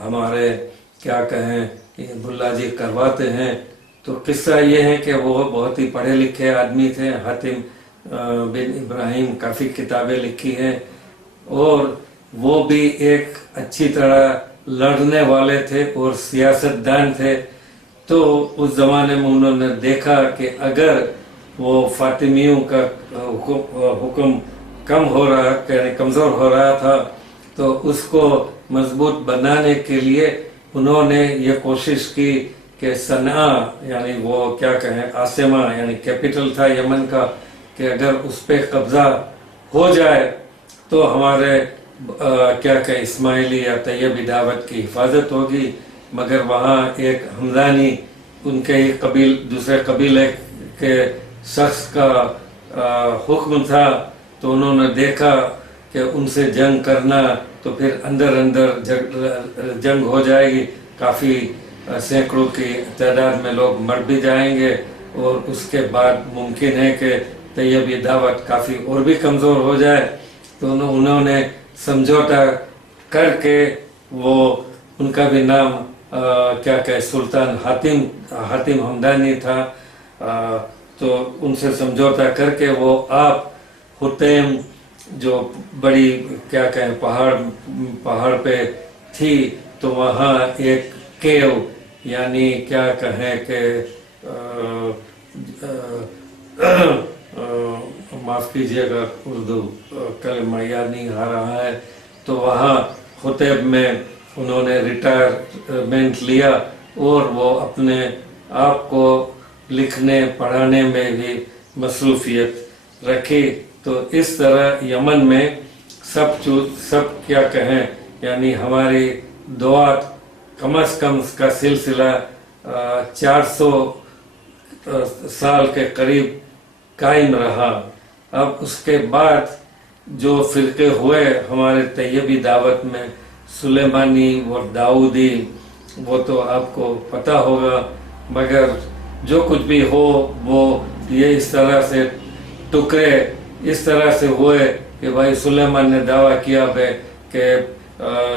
हमारे क्या कहें ये मुल्ला जी करवाते हैं। तो किस्सा ये है कि वो बहुत ही पढ़े लिखे आदमी थे। हातिम बिन इब्राहिम काफ़ी किताबें लिखी हैं और वो भी एक अच्छी तरह लड़ने वाले थे और सियासतदान थे। तो उस ज़माने में उन्होंने देखा कि अगर वो फातिमियों का हुक्म कम हो रहा, यानी कमज़ोर हो रहा था, तो उसको मजबूत बनाने के लिए उन्होंने ये कोशिश की कि सना यानी वो क्या कहें आसिमा यानी कैपिटल था यमन का, कि अगर उस पर कब्ज़ा हो जाए तो हमारे क्या कहें इस्माइली या तैयबी दावत की हिफाजत होगी। मगर वहाँ एक हमदानी उनके ही दूसरे कबीले के शख्स का हुक्म था। तो उन्होंने देखा कि उनसे जंग करना तो फिर अंदर अंदर जंग हो जाएगी, काफ़ी सैकड़ों की तादाद में लोग मर भी जाएंगे और उसके बाद मुमकिन है कि तैयबी दावत काफ़ी और भी कमज़ोर हो जाए। तो उन्होंने समझौता करके वो उनका भी नाम क्या कहे सुल्तान हातिम हमदानी था। तो उनसे समझौता करके वो आप हुतैम जो बड़ी क्या कहें पहाड़ पे थी, तो वहाँ एक केव यानी क्या कहें कि माफ़ कीजिएगा उर्दू कलमा याद नहीं आ रहा है। तो वहाँ हुतैब में उन्होंने रिटायरमेंट लिया और वो अपने आप को लिखने पढ़ाने में भी मसरूफियत रखी। तो इस तरह यमन में सब क्या कहें यानी हमारी दुआत कम से कम का सिलसिला 400 साल के करीब कायम रहा। अब उसके बाद जो फिरके हुए हमारे तैयबी दावत में सुलेमानी और दाऊदी, वो तो आपको पता होगा। मगर जो कुछ भी हो वो ये इस तरह से टुकड़े इस तरह से हुए कि भाई सुलेमान ने दावा किया कि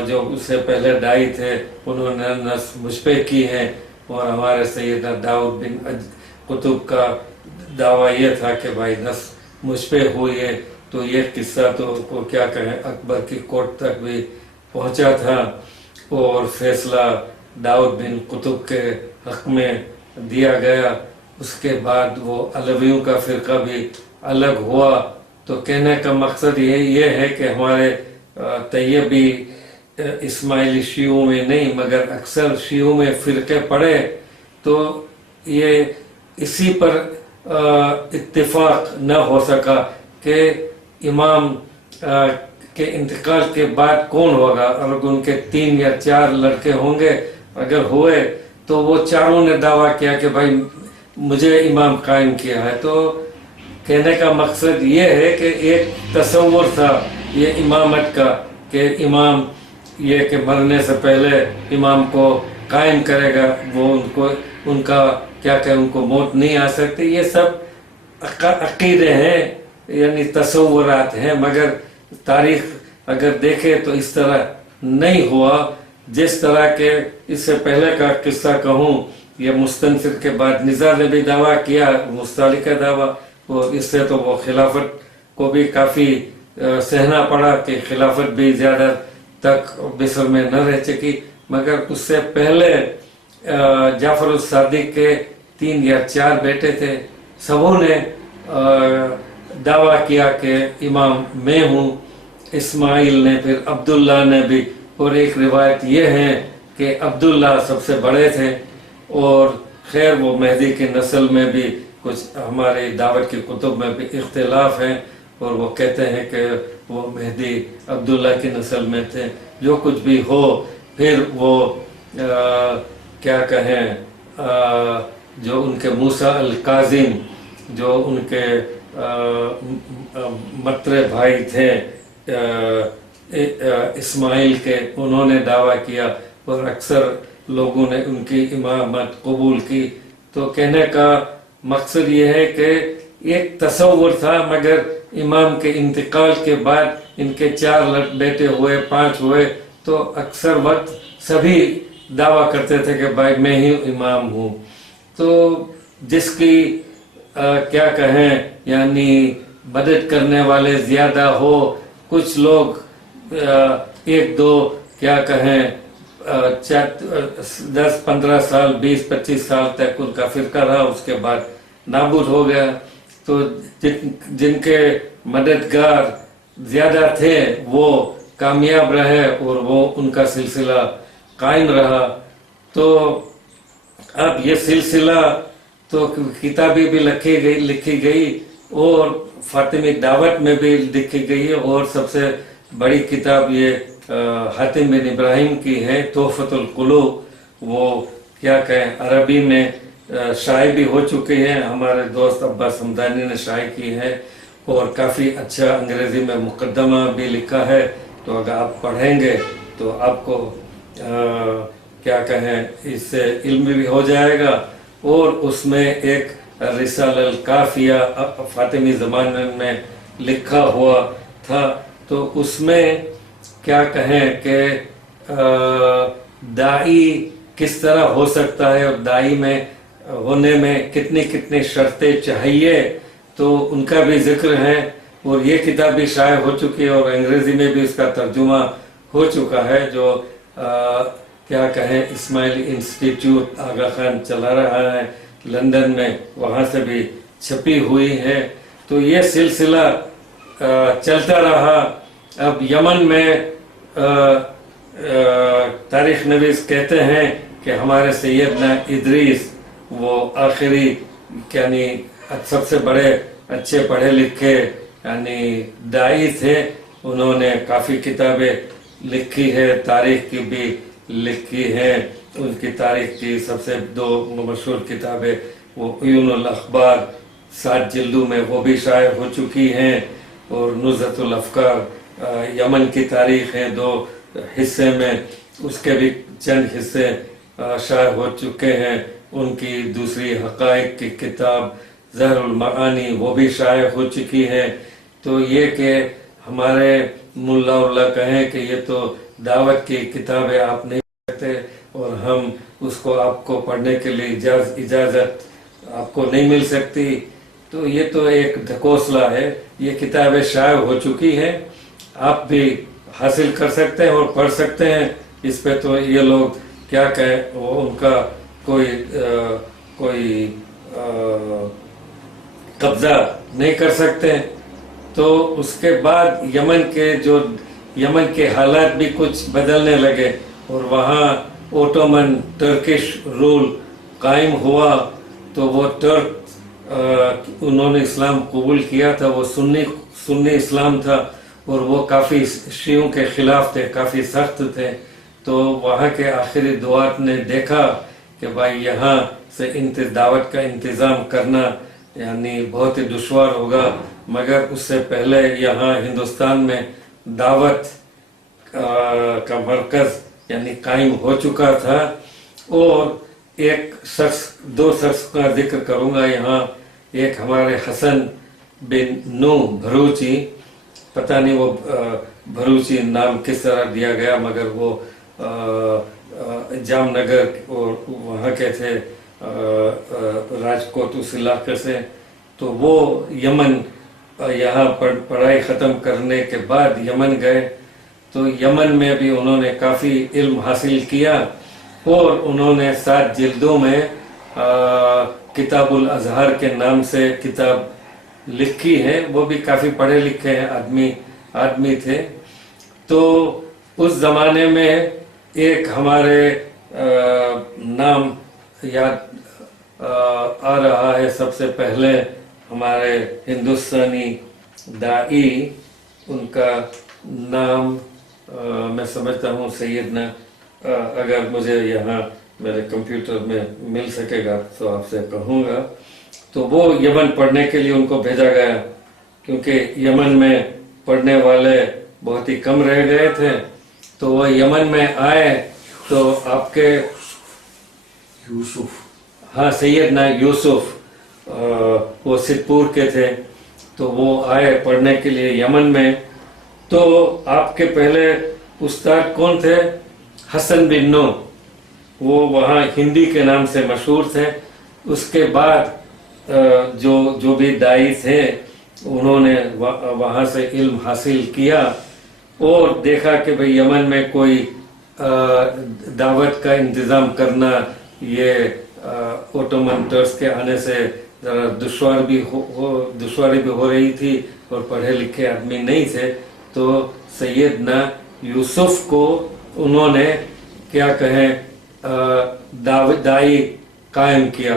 जो उससे पहले दाई थे उन्होंने नस मुझ पे की है, और हमारे सैयदना दाऊद बिन कुतुब का दावा ये था कि भाई नस मुझ पे हुई है। तो ये किस्सा तो को क्या कहें अकबर की कोर्ट तक भी पहुंचा था और फैसला दाऊद बिन कुतुब के हक में दिया गया। उसके बाद वो अलवियों का फिरका भी अलग हुआ। तो कहने का मकसद ये है कि हमारे तैयबी इस्माइली शियों में नहीं मगर अक्सर शियों में फिरके पड़े, तो ये इसी पर इत्तेफाक न हो सका कि इमाम के इंतकाल के बाद कौन होगा। और उनके 3 या 4 लड़के होंगे, अगर हुए तो वो चारों ने दावा किया कि भाई मुझे इमाम कायम किया है। तो कहने का मकसद ये है कि एक तसव्वुर था ये इमामत का कि इमाम ये कि मरने से पहले इमाम को कायम करेगा, वो उनका क्या कहें उनको मौत नहीं आ सकती। ये सब अकीदे हैं यानी तसव्वुरात हैं, मगर तारीख अगर देखे तो इस तरह नहीं हुआ। जिस तरह के इससे पहले का किस्सा कहूँ, ये मुस्तनफिर के बाद निज़ार ने भी दावा किया मुस्तालिका दावा, और इससे तो वो खिलाफत को भी काफ़ी सहना पड़ा कि खिलाफत भी ज़्यादा तक मिस्र में न रह सकी। मगर उससे पहले जाफर सादिक के 3 या 4 बेटे थे, सबों ने दावा किया कि इमाम मैं हूँ। इस्माइल ने, फिर अब्दुल्ला ने भी, और एक रिवायत ये है कि अब्दुल्ला सबसे बड़े थे। और खैर वो मेहदी की नस्ल में भी कुछ हमारे दावत की कुतुब में भी इख्तिलाफ हैं, और वो कहते हैं कि वो मेहदी अब्दुल्ला की नस्ल में थे। जो कुछ भी हो, फिर वो क्या कहें जो उनके मूसा अल काजिम जो उनके मत्रे भाई थे इस्माइल के, उन्होंने दावा किया और अक्सर लोगों ने उनकी इमामत कबूल की। तो कहने का मकसद ये है कि एक तसव्वुर था, मगर इमाम के इंतकाल के बाद इनके 4 बेटे हुए, 5 हुए, तो अक्सर वक्त सभी दावा करते थे कि भाई मैं ही इमाम हूँ। तो जिसकी क्या कहें यानी मदद करने वाले ज्यादा हो, कुछ लोग 1-2 क्या कहें 10-15 साल 20-25 साल तक उनका फिरका रहा, उसके बाद नाबूद हो गया। तो जिनके मददगार ज्यादा थे वो कामयाब रहे और वो उनका सिलसिला कायम रहा। तो अब ये सिलसिला तो किताबें भी लिखी गई और फातिमी दावत में भी लिखी गई है, और सबसे बड़ी किताब ये हातिम बिन इब्राहिम की है, तोहफतुल कुलूब। वो क्या कहें अरबी में शाये भी हो चुकी है, हमारे दोस्त अब्बास हमदानी ने शाये की है, और काफ़ी अच्छा अंग्रेज़ी में मुकदमा भी लिखा है। तो अगर आप पढ़ेंगे तो आपको क्या कहें इससे इल्म भी हो जाएगा। और उसमें एक रिसाल अल काफिया फातिमी ज़माने में लिखा हुआ था, तो उसमें क्या कहें कि दाई किस तरह हो सकता है और दाई में होने में कितनी कितनी शर्तें चाहिए, तो उनका भी जिक्र है। और ये किताब भी शाये हो चुकी है और अंग्रेजी में भी इसका तर्जुमा हो चुका है, जो क्या कहें इस्माइल इंस्टीट्यूट आगा खान चला रहा है लंदन में, वहाँ से भी छपी हुई है। तो ये सिलसिला चलता रहा। अब यमन में तारीख नवीस कहते हैं कि हमारे सैयदना इदरीस वो आखिरी यानी सबसे बड़े अच्छे पढ़े लिखे यानी दाई थे। उन्होंने काफ़ी किताबें लिखी है, तारीख की भी लिखी है। उनकी तारीख की सबसे 2 मशहूर किताबें वो उयूनुल अखबार 7 जिल्दों में वो भी शाये हो चुकी हैं, और नुज़हतुल अफ़कार यमन की तारीख है 2 हिस्से में, उसके भी चंद हिस्से शाये हो चुके हैं। उनकी दूसरी हक़ाइक़ की किताब ज़हरुल मआनी वो भी शाये हो चुकी है। तो ये कि हमारे मुल्ला उल्ला कहें कि ये तो दावत की किताबें आप नहीं सकते और हम उसको आपको पढ़ने के लिए इजाज़त आपको नहीं मिल सकती, तो ये तो एक ढकोसला है। ये किताबें शाये हो चुकी है, आप भी हासिल कर सकते हैं और पढ़ सकते हैं। इस पे तो ये लोग क्या कहें, वो उनका कोई कब्जा नहीं कर सकते। तो उसके बाद यमन के हालात भी कुछ बदलने लगे और वहाँ ओटोमन टर्किश रूल कायम हुआ। तो वो टर्क उन्होंने इस्लाम कबूल किया था, वो सुन्नी इस्लाम था और वो काफ़ी शियों के खिलाफ थे, काफ़ी सख्त थे। तो वहाँ के आखिरी दुआत ने देखा कि भाई यहाँ से दावत का इंतज़ाम करना यानी बहुत ही दुश्वार होगा, मगर उससे पहले यहाँ हिंदुस्तान में दावत का मरकज़ यानी कायम हो चुका था। और दो शख्स का जिक्र करूँगा यहाँ। एक हमारे हसन बिन नू भरूची, पता नहीं वो भरूची नाम किस तरह दिया गया, मगर वो जामनगर और वहाँ के थे राजकोट उस इलाके से। तो वो यमन यहाँ पढ़ाई ख़त्म करने के बाद यमन गए। तो यमन में भी उन्होंने काफ़ी इल्म हासिल किया और उन्होंने 7 जिल्दों में किताबुल अज़हर के नाम से किताब लिखी है। वो भी काफ़ी पढ़े लिखे हैं आदमी थे। तो उस ज़माने में एक हमारे नाम याद आ रहा है, सबसे पहले हमारे हिंदुस्तानी दाई, उनका नाम मैं समझता हूँ सैयदना अगर मुझे यहाँ मेरे कंप्यूटर में मिल सकेगा तो आपसे कहूँगा। तो वो यमन पढ़ने के लिए उनको भेजा गया, क्योंकि यमन में पढ़ने वाले बहुत ही कम रह गए थे। तो वो यमन में आए तो आपके यूसुफ, हाँ सैयदना यूसुफ, वो सिद्धपुर के थे, तो वो आए पढ़ने के लिए यमन में। तो आपके पहले उस्ताद कौन थे? हसन बिन नो, वो वहाँ हिंदी के नाम से मशहूर थे। उसके बाद जो भी दाई थे उन्होंने वहाँ से इल्म हासिल किया और देखा कि भाई यमन में कोई दावत का इंतज़ाम करना ये ओटोमन टर्क्स के आने से ज़रा दुश्वारी भी हो रही थी और पढ़े लिखे आदमी नहीं थे। तो सैयदना यूसुफ को उन्होंने क्या कहें दाई कायम किया।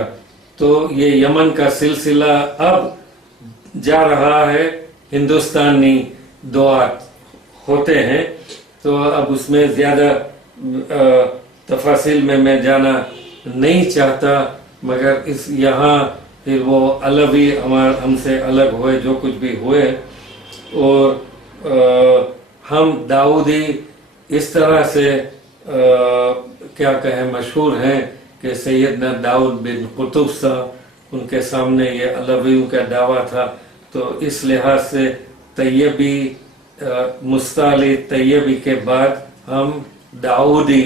तो ये यमन का सिलसिला अब जा रहा है, हिंदुस्तानी दुआत होते हैं। तो अब उसमें ज़्यादा तफासिल में मैं जाना नहीं चाहता, मगर इस यहाँ फिर वो अलवी हमसे अलग हुए जो कुछ भी हुए। और हम दाऊदी इस तरह से क्या कहें मशहूर हैं कि सैयदना दाऊद बिन कुतुब साहब, उनके सामने ये अलवियों का दावा था। तो इस लिहाज से तैयबी मुस्ताली तैयबी के बाद हम दाऊदी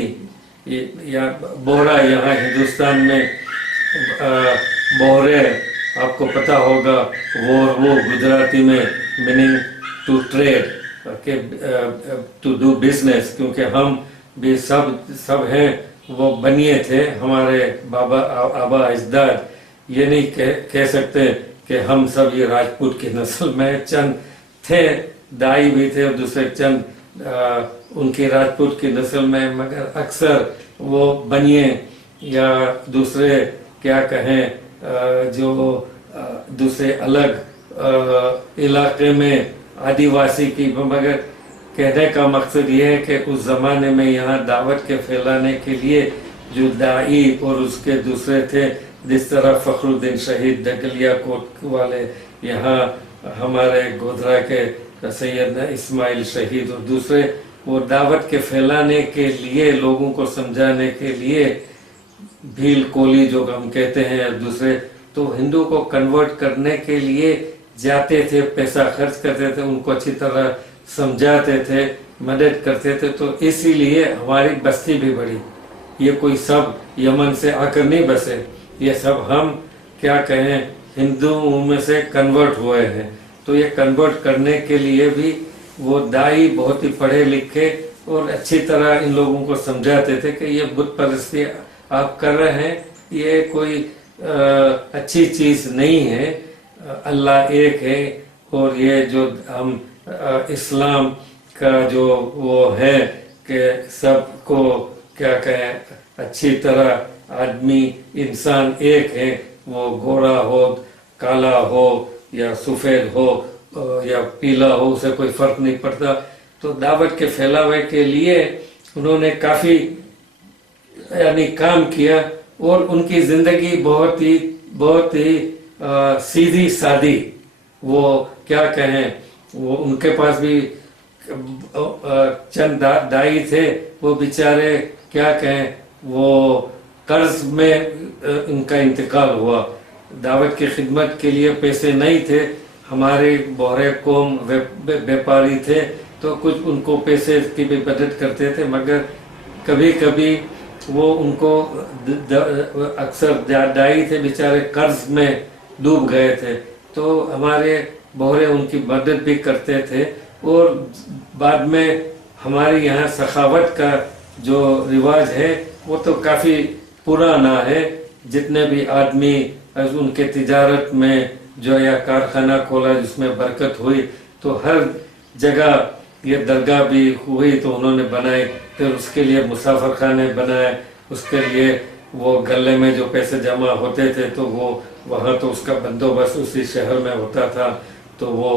या बोहरा, यहाँ हिंदुस्तान में बोहरे आपको पता होगा, वो गुजराती में मीनिंग टू ट्रेड के टू डू बिजनेस, क्योंकि हम भी सब हैं वो बनिए थे, हमारे आबा अजदाद। ये नहीं कह सकते कि हम सब ये राजपूत की नस्ल में, चंद थे दाई भी थे और दूसरे चंद उनकी राजपूत की नस्ल में, मगर अक्सर वो बनिए या दूसरे क्या कहें जो दूसरे अलग इलाके में आदिवासी की। मगर कहने का मकसद ये है कि उस ज़माने में यहाँ दावत के फैलाने के लिए जो दाई और उसके दूसरे थे, जिस तरह फखरुद्दीन शहीद डगलिया कोट वाले, यहाँ हमारे गोधरा के सैयदना इस्माइल शहीद और दूसरे, वो दावत के फैलाने के लिए, लोगों को समझाने के लिए भील कोली जो हम कहते हैं दूसरे, तो हिंदू को कन्वर्ट करने के लिए जाते थे, पैसा खर्च करते थे, उनको अच्छी तरह समझाते थे, मदद करते थे। तो इसीलिए हमारी बस्ती भी बढ़ी। ये कोई सब यमन से आकर नहीं बसे, ये सब हम क्या कहें हिंदुओं में से कन्वर्ट हुए हैं। तो ये कन्वर्ट करने के लिए भी वो दाई बहुत ही पढ़े लिखे और अच्छी तरह इन लोगों को समझाते थे कि ये बुत परस्ती आप कर रहे हैं, ये कोई अच्छी चीज नहीं है, अल्लाह एक है। और ये जो हम इस्लाम का जो वो है कि सबको क्या कहें अच्छी तरह आदमी इंसान एक है, वो गोरा हो, काला हो या सफेद हो या पीला हो, उसे कोई फर्क नहीं पड़ता। तो दावत के फैलावे के लिए उन्होंने काफी यानी काम किया और उनकी जिंदगी बहुत ही सीधी सादी, वो क्या कहें, वो उनके पास भी चंद दाई थे, वो बेचारे क्या कहें, वो कर्ज में उनका इंतकाल हुआ। दावत की खिदमत के लिए पैसे नहीं थे, हमारे बोहरे कौम व्यापारी थे तो कुछ उनको पैसे की भी मदद करते थे, मगर कभी कभी वो उनको अक्सर दाई थे बेचारे कर्ज में डूब गए थे, तो हमारे बोहरे उनकी मदद भी करते थे। और बाद में हमारे यहाँ सखावत का जो रिवाज है वो तो काफ़ी पुराना है। जितने भी आदमी उनके तिजारत में जो या कारखाना खोला जिसमें बरकत हुई, तो हर जगह ये दरगाह भी हुई तो उन्होंने बनाए, फिर उसके लिए मुसाफर खाने बनाए, उसके लिए वो गले में जो पैसे जमा होते थे तो वो वहाँ तो उसका बंदोबस्त उसी शहर में होता था। तो वो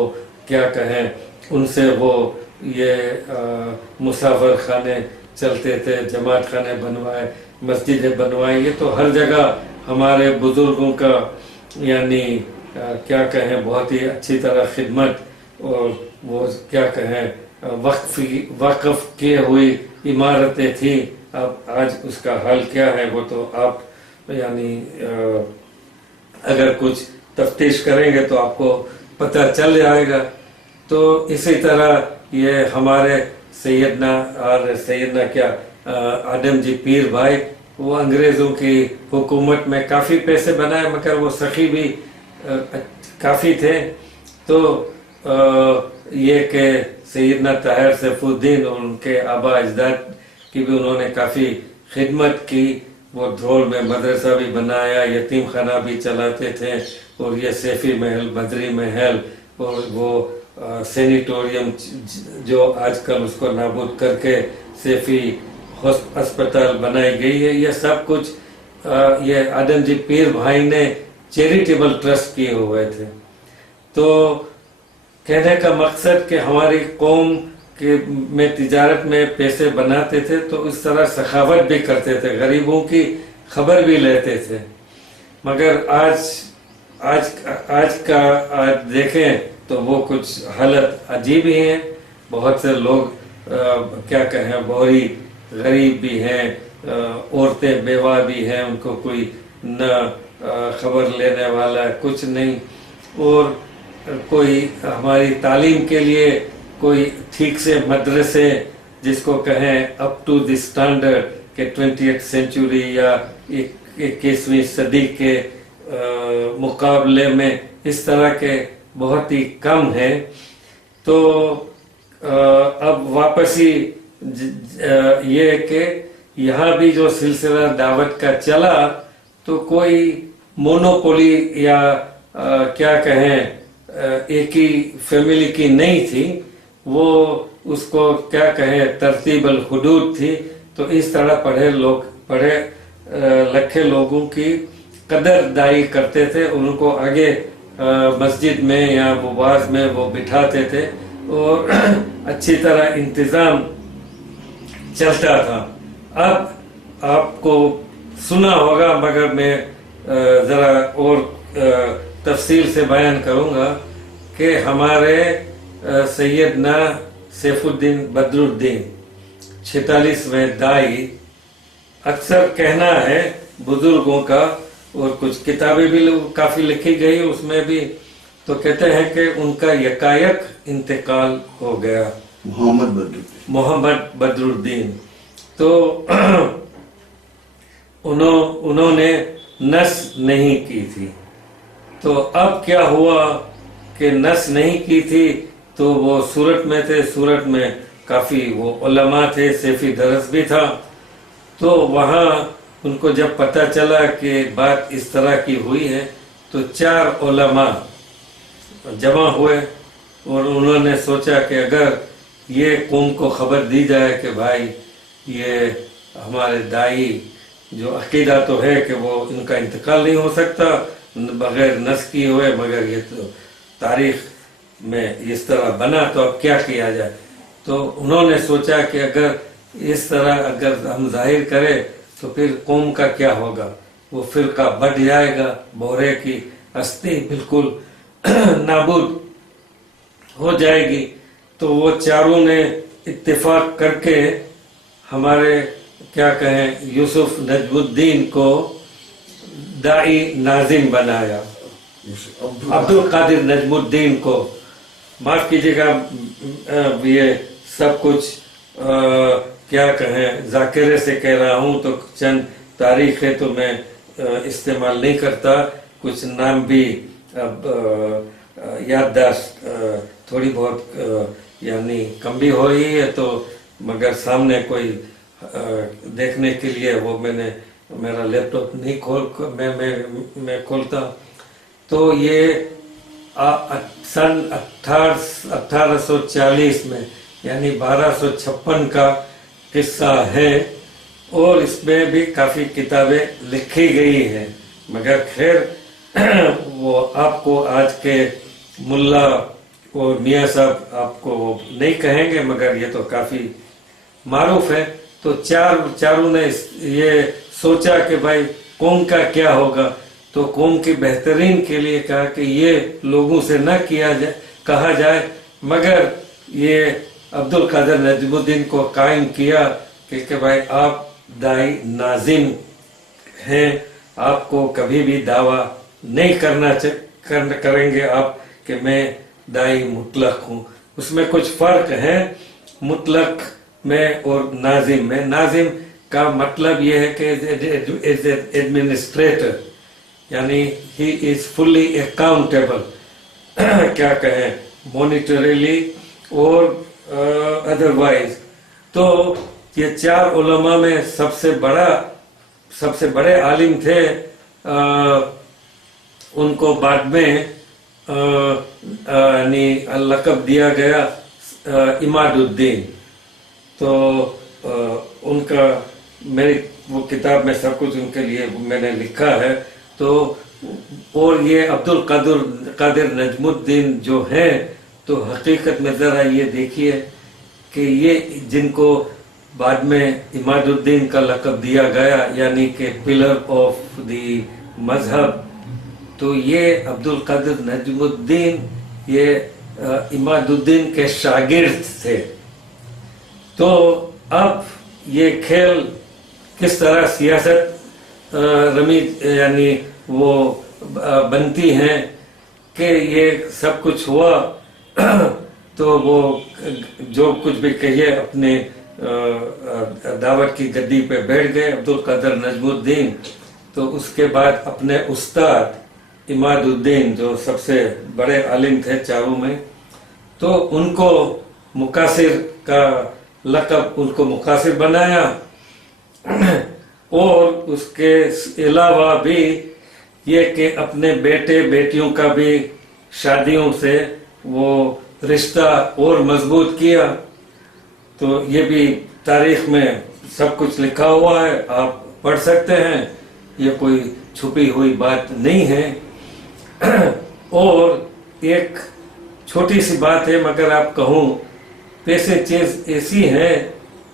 क्या कहें, उनसे वो ये मुसाफर खाने چلتے تھے، جماعت خانے بنوائے، مسجدیں بنوائی. یہ تو ہر جگہ ہمارے بزرگوں کا یعنی کیا کہیں بہت ہی اچھی طرح خدمت اور وہ کیا کہیں وقف کیے ہوئی عمارتیں تھیں. اب آج اس کا حال کیا ہے وہ تو آپ یعنی اگر کچھ تفتیش کریں گے تو آپ کو پتہ چل جائے گا. تو اسی طرح یہ ہمارے سیدنا کیا آدم جی پیر بھائی، وہ انگریزوں کی حکومت میں کافی پیسے بنائے مگر وہ سخی بھی کافی تھے. تو یہ کہ سیدنا طاہر سیف الدین اور ان کے آبا اجداد کی بھی انہوں نے کافی خدمت کی. وہ دھول میں مدرسہ بھی بنایا، یتیم خانہ بھی چلاتے تھے، اور یہ سیفی محل، بدری محل اور وہ سینیٹوریم جو آج کل اس کو نابود کر کے سیفی ہسپتال بنائی گئی ہے، یہ سب کچھ یہ آدم جی پیر بھائی نے چیریٹیبل ٹرسٹ کیے ہوئے تھے. تو کہنے کا مقصد کہ ہماری قوم میں تجارت میں پیسے بناتے تھے تو اس طرح سخاوت بھی کرتے تھے، غریبوں کی خبر بھی لیتے تھے. مگر آج کا دیکھیں تو وہ کچھ حالت عجیب ہی ہیں. بہت سے لوگ کیا کہیں بہری غریب بھی ہیں، عورتیں بیوہ بھی ہیں، ان کو کوئی نہ خبر لینے والا کچھ نہیں، اور کوئی ہماری تعلیم کے لیے کوئی ٹھیک سے مدرسے جس کو کہیں اپ ٹو دی اسٹینڈرڈ کہ 20th سینچری یا 21ویں صدی کے مقابلے میں اس طرح کے بہت ہی کم ہیں. تو اب واپسی یہ کہ یہاں بھی جو سلسلہ دعوت کا چلا تو کوئی مونوپولی یا کیا کہیں ایک ہی فیملی کی نہیں تھی، وہ اس کو کیا کہیں ترتیب الحدود تھی. تو اس طرح پڑھے لکھے لوگوں کی قدر دائی کرتے تھے، ان کو آگے مسجد میں یا وعظ میں وہ بٹھاتے تھے اور اچھی طرح انتظام چلتا تھا. اب آپ کو سنا ہوگا مگر میں ذرا اور تفصیل سے بیان کروں گا کہ ہمارے سیدنا سیف الدین بدر الدین 46ویں دائی، اکثر کہنا ہے بزرگوں کا اور کچھ کتابیں بھی کافی لکھی گئی اس میں بھی، تو کہتے ہیں کہ ان کا یکایک انتقال ہو گیا، محمد بدر الدین. تو انہوں نے نس نہیں کی تھی. تو اب کیا ہوا کہ نس نہیں کی تھی تو وہ سورت میں تھے، سورت میں کافی وہ علماء تھے، سیفی درس بھی تھا. تو وہاں ان کو جب پتہ چلا کہ بات اس طرح کی ہوئی ہے تو 4 علماء جمع ہوئے اور انہوں نے سوچا کہ اگر یہ قوم کو خبر دی جائے کہ بھائی یہ ہمارے دائی جو عقیدہ تو ہے کہ وہ ان کا انتقال نہیں ہو سکتا بغیر نس کیے ہوئے، مگر یہ تو تاریخ میں اس طرح بنا، تو اب کیا کیا جائے. تو انہوں نے سوچا کہ اگر اس طرح اگر ہم ظاہر کریں تو پھر قوم کا کیا ہوگا، وہ فرقہ بٹ جائے گا، بورے کی ہستی بالکل نابود ہو جائے گی. تو وہ چاروں نے اتفاق کر کے ہمارے کیا کہیں یوسف نجم الدین کو دائی ناظم بنایا، عبد القادر نجم الدین کو. معاف کیجیے گا یہ سب کچھ کیا کہیں ذاکرے سے کہہ رہا ہوں تو چند تاریخ ہے تو میں استعمال نہیں کرتا، کچھ نام بھی اب یادداشت تھوڑی بہت یعنی کم بھی ہوئی ہے، تو مگر سامنے کوئی دیکھنے کے لیے وہ میں نے میرا لیپ ٹاپ نہیں میں کھولتا. تو یہ سن 1840 میں یعنی 1256 کا قصہ ہے، اور اس میں بھی کافی کتابیں لکھی گئی ہیں. مگر خیر وہ آپ کو آج کے ملا اور میاں صاحب آپ کو نہیں کہیں گے، مگر یہ تو کافی معروف ہے. تو چاروں نے یہ سوچا کہ بھائی قوم کا کیا ہوگا، تو قوم کی بہترین کے لیے کہا کہ یہ لوگوں سے نہ کہا جائے، مگر یہ عبد القادر نجم الدین کو قائم کیا کہ بھائی آپ دائی ناظم ہیں، آپ کو کبھی بھی دعویٰ نہیں کریں گے آپ کہ میں دائی مطلق ہوں۔ اس میں کچھ فرق ہے مطلق میں اور ناظم میں۔ ناظم کا مطلب یہ ہے کہ ایز اے ایڈمنسٹریٹر، یعنی ہی از فلی اکاؤنٹیبل، کیا کہیں، مانیٹریلی اور ادروائز۔ تو یہ چار علماء میں سب سے بڑے عالم تھے، ان کو بعد میں یعنی لقب دیا گیا عماد الدین۔ تو ان کا میری وہ کتاب میں سب کچھ ان کے لیے میں نے لکھا ہے۔ تو اور یہ عبد القادر نجم الدین جو ہیں، تو حقیقت میں ذرا یہ دیکھیے کہ یہ جن کو بعد میں عماد الدین کا لقب دیا گیا، یعنی کہ پلر آف دی مذہب، تو یہ عبد القادر نجم الدین یہ عماد الدین کے شاگرد تھے۔ تو اب یہ کھیل کس طرح سیاست رمی یعنی وہ بنتی ہیں کہ یہ سب کچھ ہوا، تو وہ جو کچھ بھی کہیے اپنے دعوت کی گدی پہ بیٹھ گئے عبد القادر نجم الدین۔ تو اس کے بعد اپنے استاد عماد الدین جو سب سے بڑے عالم تھے چاروں میں، تو ان کو مقاصر کا لقب ان کو مقاصر بنایا، اور اس کے علاوہ بھی یہ کہ اپنے بیٹے بیٹیوں کا بھی شادیوں سے وہ رشتہ اور مضبوط کیا۔ تو یہ بھی تاریخ میں سب کچھ لکھا ہوا ہے، آپ پڑھ سکتے ہیں، یہ کوئی چھپی ہوئی بات نہیں ہے۔ اور ایک چھوٹی سی بات ہے، مگر آپ کہوں پیسے چیز ایسی ہے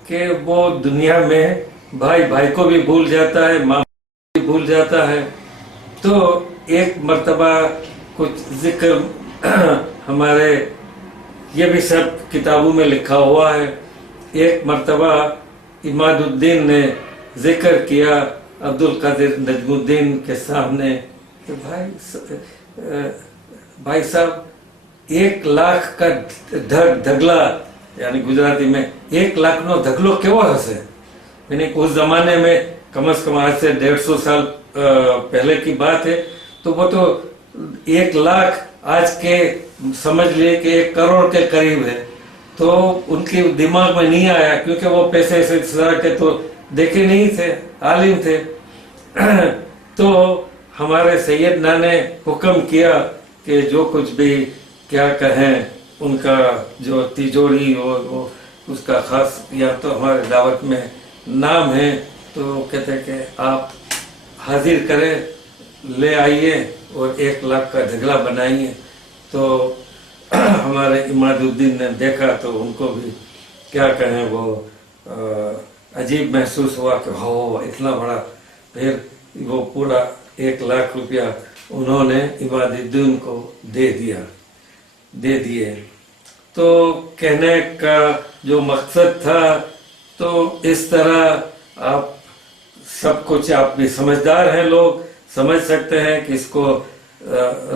کہ وہ دنیا میں بھائی کو بھی بھول جاتا ہے، ماں بھی بھول جاتا ہے۔ تو ایک مرتبہ کچھ ذکر ہمارے یہ بھی سب کتابوں میں لکھا ہوا ہے، ایک مرتبہ عماد الدین نے ذکر کیا عبد القادر نجم الدین کے سامنے کہ بھائی صاحب 1,00,000 کا دھگلا، یعنی گجراتی میں 1,00,000 نو دھگلو کیو ہسے، یعنی اس زمانے میں کم از کم آج سے 150 سال پہلے کی بات ہے، تو وہ تو 1,00,000 آج کے سمجھ لیے کہ 1 کروڑ کے قریب ہے۔ تو ان کے دماغ میں نہیں آیا، کیونکہ وہ پیسے سے کے تو دیکھے نہیں تھے، عالم تھے۔ تو ہمارے سیدنا نے حکم کیا کہ جو کچھ بھی کیا کہیں ان کا جو تیجوری اور اس کا خاص یا تو ہمارے دعوت میں نام ہے، تو کہتے ہیں کہ آپ حاضر کریں، لے آئیے اور 1,00,000 کا دھگلا بنائیے۔ تو ہمارے عماد الدین نے دیکھا تو ان کو بھی کیا کہیں وہ عجیب محسوس ہوا کہ ہو اتنا بڑا، پھر وہ پورا 1,00,000 روپیہ انہوں نے عماد الدین کو دے دیے۔ تو کہنے کا جو مقصد تھا، تو اس طرح آپ سب کچھ، آپ بھی سمجھدار ہیں، لوگ سمجھ سکتے ہیں کہ اس کو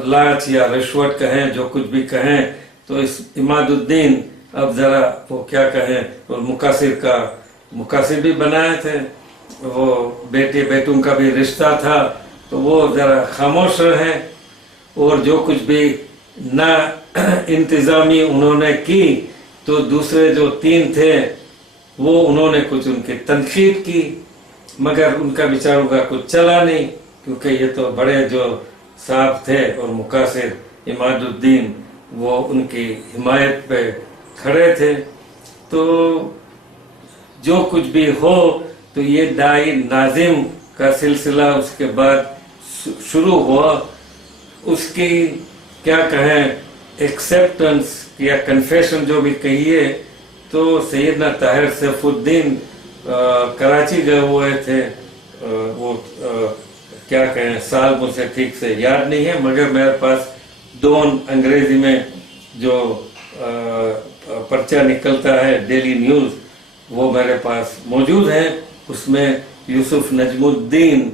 لالچ یا رشوت کہیں، جو کچھ بھی کہیں، تو اس عماد الدین اب ذرا وہ کیا کہیں، اور مقاصر بھی بنائے تھے، وہ بیٹے بیٹوں کا بھی رشتہ تھا، تو وہ ذرا خاموش رہے، اور جو کچھ بھی نہ انتظامی انہوں نے کی، تو دوسرے جو 3 تھے وہ انہوں نے کچھ ان کی تنقید کی، مگر ان کا بیچاروں کا کچھ چلا نہیں، کیونکہ یہ تو بڑے جو صاحب تھے اور مقاصر عماد الدین وہ ان کی حمایت پہ کھڑے تھے۔ تو جو کچھ بھی ہو، تو یہ دائی ناظم کا سلسلہ اس کے بعد شروع ہوا۔ اس کی کیا کہیں ایکسیپٹنس یا کنفیشن جو بھی کہیے، تو سیدنا طاہر سیف الدین कराची गए हुए थे, वो क्या कहें साल मुझे ठीक से याद नहीं है, मगर मेरे पास डॉन अंग्रेजी में जो पर्चा निकलता है डेली न्यूज़, वो मेरे पास मौजूद है। उसमें यूसुफ नजमुद्दीन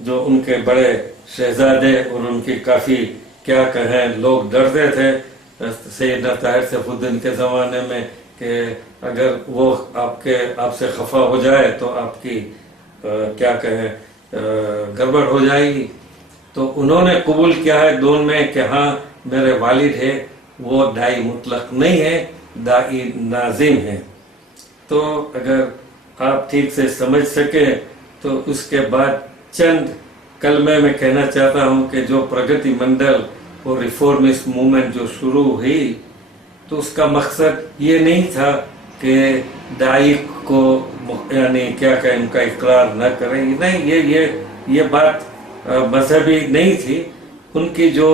जो उनके बड़े शहजादे और उनकी काफ़ी क्या कहें लोग डरते थे सैयदना ताहिर सैफुद्दीन के ज़माने में कि अगर वो आपसे खफा हो जाए तो आपकी क्या कहें गड़बड़ हो जाएगी। तो उन्होंने कबूल किया है दोन में कि हाँ मेरे वालिद है वो दाई मुतलक नहीं है, दाई नाजिम है। तो अगर आप ठीक से समझ सके तो उसके बाद चंद कलमे में कहना चाहता हूँ कि जो प्रगति मंडल और रिफॉर्मिस्ट मूवमेंट जो शुरू हुई तो उसका मकसद ये नहीं था कि दाई को यानी क्या कहें उनका इकरार न करें, नहीं, ये बात मजहबी नहीं थी। उनकी जो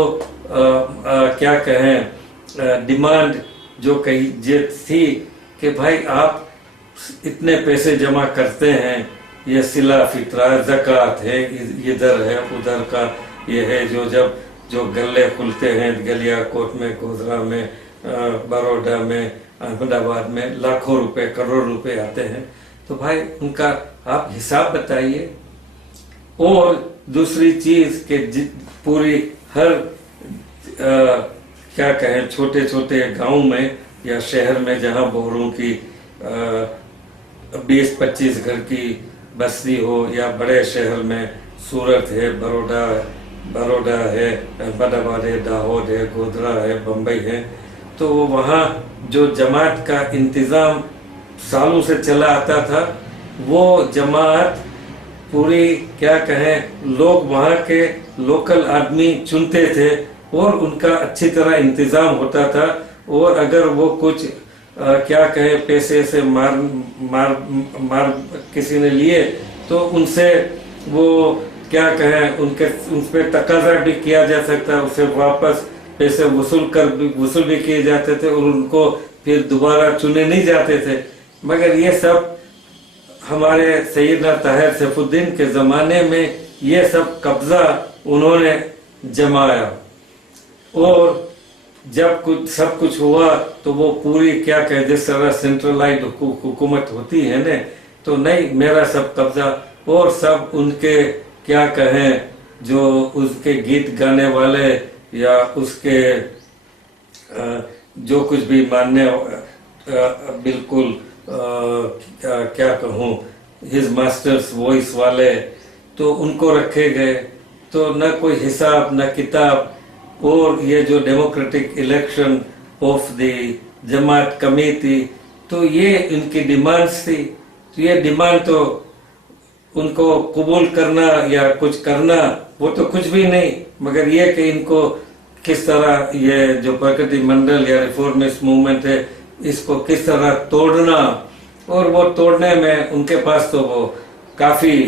क्या कहें डिमांड जो कही ये थी कि भाई आप इतने पैसे जमा करते हैं, ये सिला फितरा ज़कात है, इधर है उधर का ये है, जो गले खुलते हैं गलियाकोट में, गोधरा में, बड़ौदा में, अहमदाबाद में लाखों रुपए करोड़ रुपए आते हैं, तो भाई उनका आप हिसाब बताइए। और दूसरी चीज कि पूरी हर क्या कहें छोटे छोटे गांव में या शहर में जहां बोहरों की 20-25 घर की बस्ती हो, या बड़े शहर में सूरत है, बड़ौदा है, अहमदाबाद है, दाहोद है, गोधरा है, बम्बई है, तो वहाँ जो जमात का इंतज़ाम सालों से चला आता था, वो जमात पूरी क्या कहें लोग वहाँ के लोकल आदमी चुनते थे और उनका अच्छी तरह इंतज़ाम होता था। और अगर वो कुछ क्या कहें पैसे से मार किसी ने लिए तो उनसे वो क्या कहें उन पर तकाजा भी किया जा सकता, उसे वापस पैसे वसूल भी किए जाते थे और उनको फिर दोबारा चुने नहीं जाते थे। मगर ये सब हमारे सैयदना ताहिर सैफुद्दीन के ज़माने में ये सब कब्जा उन्होंने जमाया, और जब सब कुछ हुआ तो वो पूरी क्या कहे जिस तरह सेंट्रलाइज्ड हुकूमत होती है ना, तो नहीं मेरा सब कब्जा, और सब उनके क्या कहें जो उसके गीत गाने वाले या उसके जो कुछ भी मानने बिल्कुल क्या कहूँ हिज मास्टर्स वॉइस वाले, तो उनको रखे गए। तो न कोई हिसाब न किताब। और ये जो democratic election of the Jamaat committee, तो ये इनकी डिमांड्स थी। तो ये डिमांड तो उनको कबूल करना या कुछ करना वो तो कुछ भी नहीं, मगर ये कि इनको किस तरह ये जो प्रगति मंडल या रिफॉर्मिस्ट मूवमेंट है इसको किस तरह तोड़ना, और वो तोड़ने में उनके पास तो वो काफ़ी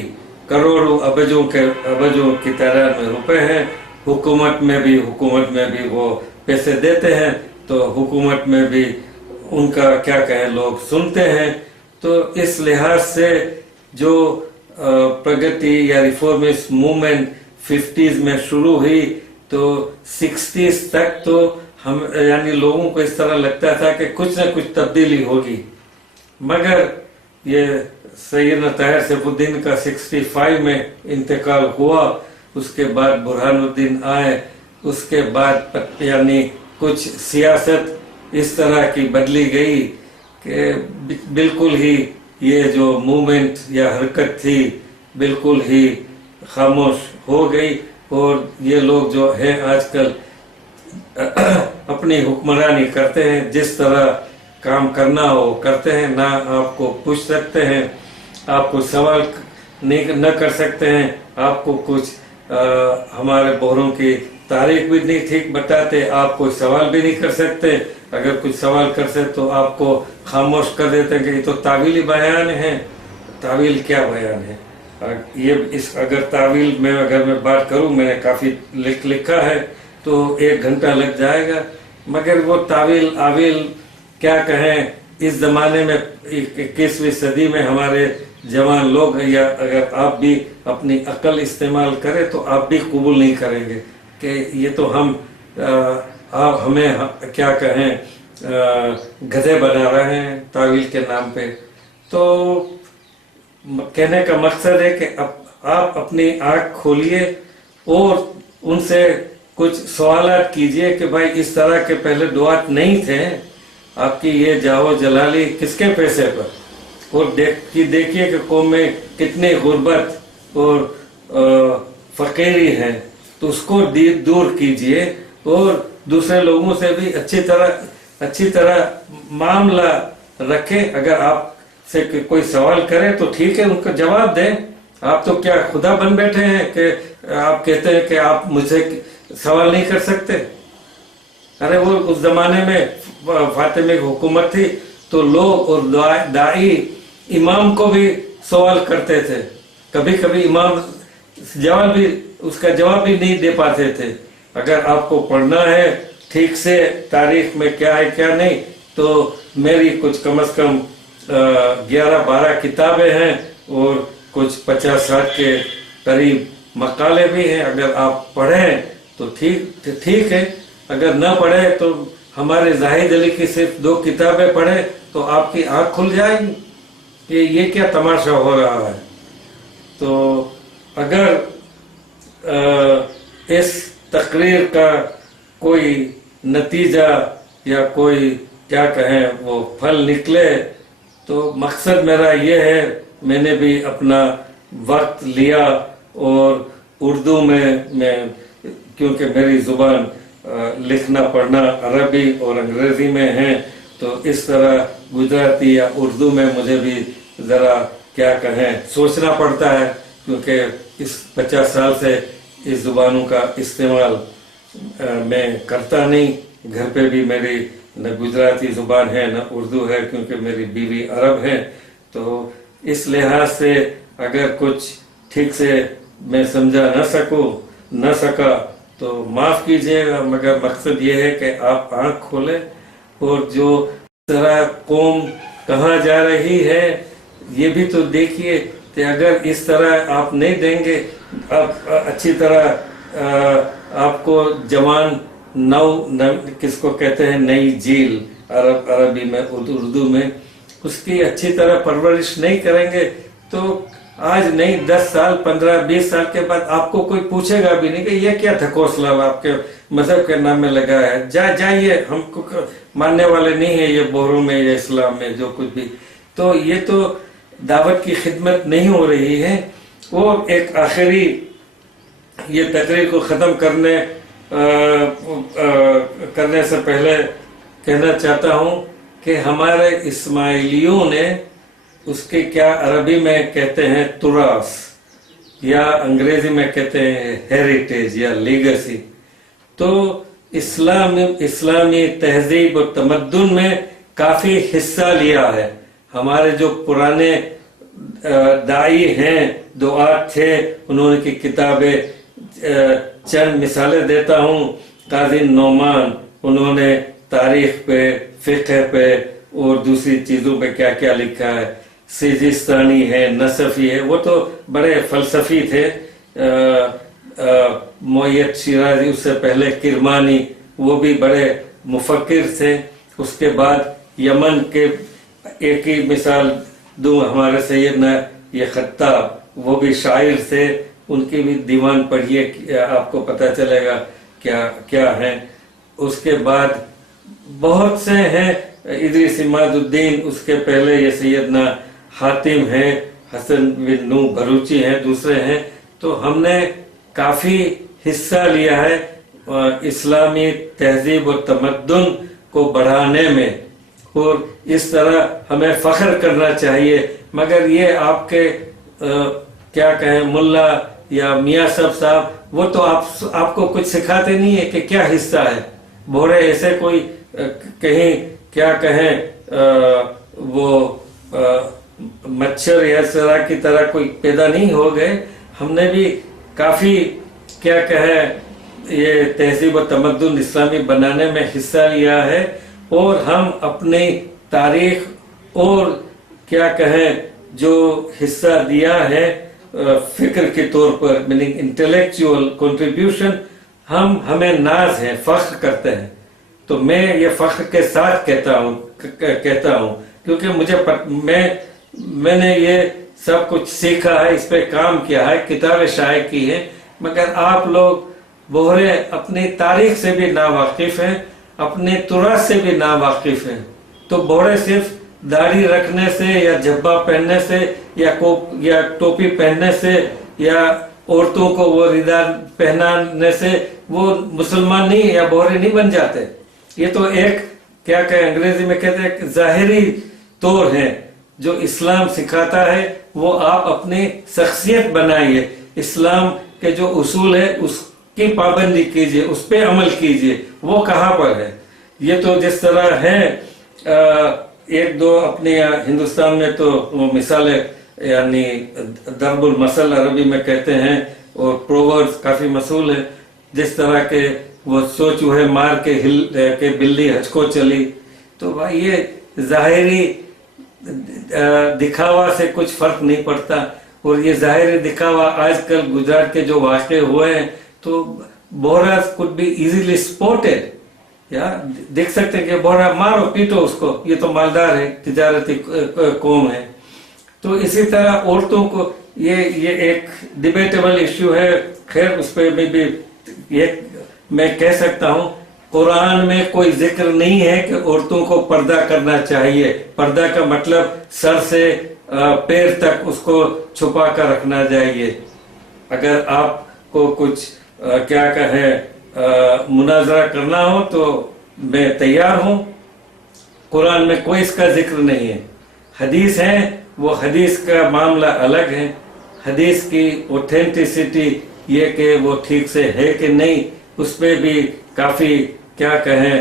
करोड़ों अबजों की तादाद में रुपए हैं। हुकूमत में भी वो पैसे देते हैं, तो हुकूमत में भी उनका क्या कहें लोग सुनते हैं। तो इस लिहाज से जो प्रगति या रिफॉर्मिस्ट मूवमेंट 50s में शुरू हुई तो 60s तक तो हम यानी लोगों को इस तरह लगता था कि कुछ न कुछ तब्दीली होगी। मगर ये सैयदना ताहिर सैफुद्दीन का 65 में इंतकाल हुआ, उसके बाद बुरहानुद्दीन आए, उसके बाद यानी कुछ सियासत इस तरह की बदली गई कि बिल्कुल ही ये जो मूवमेंट या हरकत थी बिल्कुल ही खामोश हो गई। और ये लोग जो हैं आजकल अपनी हुक्मरानी करते हैं, जिस तरह काम करना हो करते हैं, ना आपको पूछ सकते हैं, आपको सवाल नहीं न कर सकते हैं, आपको कुछ हमारे बोहरों की तारीख भी नहीं ठीक बताते, आप कोई सवाल भी नहीं कर सकते। अगर कुछ सवाल कर सकते तो आपको खामोश कर देते हैं कि ये तो तावीली बयान है। तावील क्या बयान है? ये अगर तावील में अगर मैं बात करूं, मैंने काफ़ी लिखा है तो 1 घंटा लग जाएगा। मगर वो तावील आवील क्या कहें, इस ज़माने में 21वीं सदी में हमारे जवान लोग, या अगर आप भी अपनी अक्ल इस्तेमाल करें तो आप भी कबूल नहीं करेंगे कि ये तो आप हमें क्या कहें गधे बना रहे हैं तावील के नाम पे। तो कहने का मकसद है कि आप अपनी आँख खोलिए और उनसे कुछ सवालात कीजिए कि भाई इस तरह के पहले दुआत नहीं थे, आपकी ये जाहो जलाली किसके पैसे पर, और देखिए कि कौम में कितनी गुर्बत और फकीरी है, तो उसको दूर कीजिए और दूसरे लोगों से भी अच्छी तरह मामला रखें। अगर आप से कोई सवाल करे तो ठीक है, उनको जवाब दें। आप तो क्या खुदा बन बैठे हैं कि आप कहते हैं कि आप मुझसे सवाल नहीं कर सकते? अरे वो उस जमाने में फातिमी की हुकूमत थी तो लोग और दाई इमाम को भी सवाल करते थे, कभी कभी इमाम उसका जवाब भी नहीं दे पाते थे। अगर आपको पढ़ना है ठीक से तारीख में क्या है क्या नहीं, तो मेरी कुछ कम से कम 11-12 किताबें हैं और कुछ 50-60 के करीब मकाले भी हैं। अगर आप पढ़ें तो ठीक है, अगर न पढ़े तो हमारे जाहिद अली की सिर्फ 2 किताबें पढ़े तो आपकी आंख खुल जाएगी कि ये क्या तमाशा हो रहा है। तो अगर इस तकरीर का कोई नतीजा या कोई क्या कहें वो फल निकले तो मकसद मेरा ये है, मैंने भी अपना वक्त लिया और उर्दू में मैं, क्योंकि मेरी ज़ुबान लिखना पढ़ना अरबी और अंग्रेज़ी में है, तो इस तरह गुजराती या उर्दू में मुझे भी ज़रा क्या कहें सोचना पड़ता है, क्योंकि इस 50 साल से इस ज़ुबानों का इस्तेमाल मैं करता नहीं। घर पे भी मेरी न गुजराती ज़ुबान है न उर्दू है, क्योंकि मेरी बीवी अरब है। तो इस लिहाज से अगर कुछ ठीक से मैं समझा न सका तो माफ़ कीजिएगा, मगर मकसद ये है कि आप आँख खोलें और जो तरह कौम कहाँ जा रही है ये भी तो देखिए। कि अगर इस तरह आप नहीं देंगे, आप अच्छी तरह आपको जवान किसको कहते हैं नई झील अरबी में उर्दू में, उसकी अच्छी तरह परवरिश नहीं करेंगे तो आज नहीं 10 साल 15-20 साल के बाद आपको कोई पूछेगा भी नहीं कि ये क्या धकोसला आपके मजहब के नाम में लगा है, जाइए, हमको मानने वाले नहीं है ये बोरों में या इस्लाम में जो कुछ भी। तो ये तो दावत की खिदमत नहीं हो रही है। और एक आखिरी ये तकरीर को ख़त्म करने से पहले कहना चाहता हूँ कि हमारे इस्माइलियों ने उसके क्या अरबी में कहते हैं तुरास या अंग्रेजी में कहते हैं हेरिटेज या लीगेसी। तो इस्लामी तहजीब और तमद्दुन में काफ़ी हिस्सा लिया है। हमारे जो पुराने दाई हैं, दुआत थे, उन्होंने की किताबें चंद मिसालें देता हूँ। काजी नोमान, उन्होंने तारीख पे, फ़िक़्ह पे और दूसरी चीज़ों पे क्या क्या लिखा है। सिजिस्तानी है, नसफ़ी है, वो तो बड़े फ़लसफ़ी थे। मोयत शिराजी, उससे पहले किरमानी, वो भी बड़े मुफ़क्किर थे। उसके बाद यमन के एक ही मिसाल दूँ, हमारे सैयदना ये खत्ताब, वो भी शायर थे, उनकी भी दीवान पढ़िए, आपको पता चलेगा क्या क्या है। उसके बाद बहुत से हैं, इदरीस इमादुद्दीन, उसके पहले ये सैयदना हातिम हैं, हसन बिन नू भरूची हैं, दूसरे हैं। तो हमने काफ़ी हिस्सा लिया है इस्लामी तहजीब और तमद्दुन को बढ़ाने में, और इस तरह हमें फ़ख्र करना चाहिए। मगर ये आपके क्या कहें मुल्ला या मियाँ साहब वो तो आपको कुछ सिखाते नहीं है कि क्या हिस्सा है। भोरे ऐसे कोई कहीं क्या कहें वो मच्छर या सरा की तरह कोई पैदा नहीं हो गए। हमने भी काफ़ी क्या कहें ये तहजीब और तमद्दुन इस्लामी बनाने में हिस्सा लिया है, और हम अपनी تاریخ اور کیا کہیں جو حصہ دیا ہے فکر کے طور پر، میننگ انٹلیکچوئل کنٹریبیوشن، ہمیں ناز ہے، فخر کرتے ہیں. تو میں یہ فخر کے ساتھ کہتا ہوں کیونکہ میں نے یہ سب کچھ سیکھا ہے، اس پہ کام کیا ہے، کتابیں شائع کی ہیں، مگر آپ لوگ بہرے اپنی تاریخ سے بھی ناواقف ہیں، اپنے تراث سے بھی ناواقف ہیں. تو بہرے صرف داڑھی رکھنے سے یا جھبا پہننے سے یا ٹوپی پہننے سے یا عورتوں کو وہ رداء پہنانے سے وہ مسلمان نہیں یا بہرے نہیں بن جاتے. یہ تو ایک کیا کہ انگریزی میں کہتے ہیں ظاہری طور ہے. جو اسلام سکھاتا ہے وہ آپ اپنی شخصیت بنائیے، اسلام کے جو اصول ہے اس کی پابندی کیجئے، اس پہ عمل کیجئے. وہ کہاں پر ہے؟ یہ تو جس طرح ہے ایک دو اپنے ہندوستان میں تو وہ مثالیں یعنی ضرب المثل عربی میں کہتے ہیں، اور پرووربس کافی مسئول ہے، جس طرح کے وہ سو چوہے مار کے بلی حج کو چلی. تو بھائی یہ ظاہری دکھاوا سے کچھ فرق نہیں پڑتا. اور یہ ظاہری دکھاوا آج کل گجرات کے جو واقعے ہوئے ہیں تو بہرا could be easily spotted. یا دیکھ سکتے ہیں کہ بہرا مارو پیٹو اس کو، یہ تو مالدار ہے، تجارتی قوم ہے. تو اسی طرح عورتوں کو یہ ایک ڈیبیٹیبل ایشو ہے. خیر اس پہ بھی میں کہہ سکتا ہوں قرآن میں کوئی ذکر نہیں ہے کہ عورتوں کو پردہ کرنا چاہیے. پردہ کا مطلب سر سے پیر تک اس کو چھپا کر رکھنا چاہیے. اگر آپ کو کچھ کیا کہیں مناظرہ کرنا ہو تو میں تیار ہوں. قرآن میں کوئی اس کا ذکر نہیں ہے. حدیث ہے، وہ حدیث کا معاملہ الگ ہے. حدیث کی اوتھینٹسٹی یہ کہ وہ ٹھیک سے ہے کہ نہیں، اس پہ بھی کافی کیا کہیں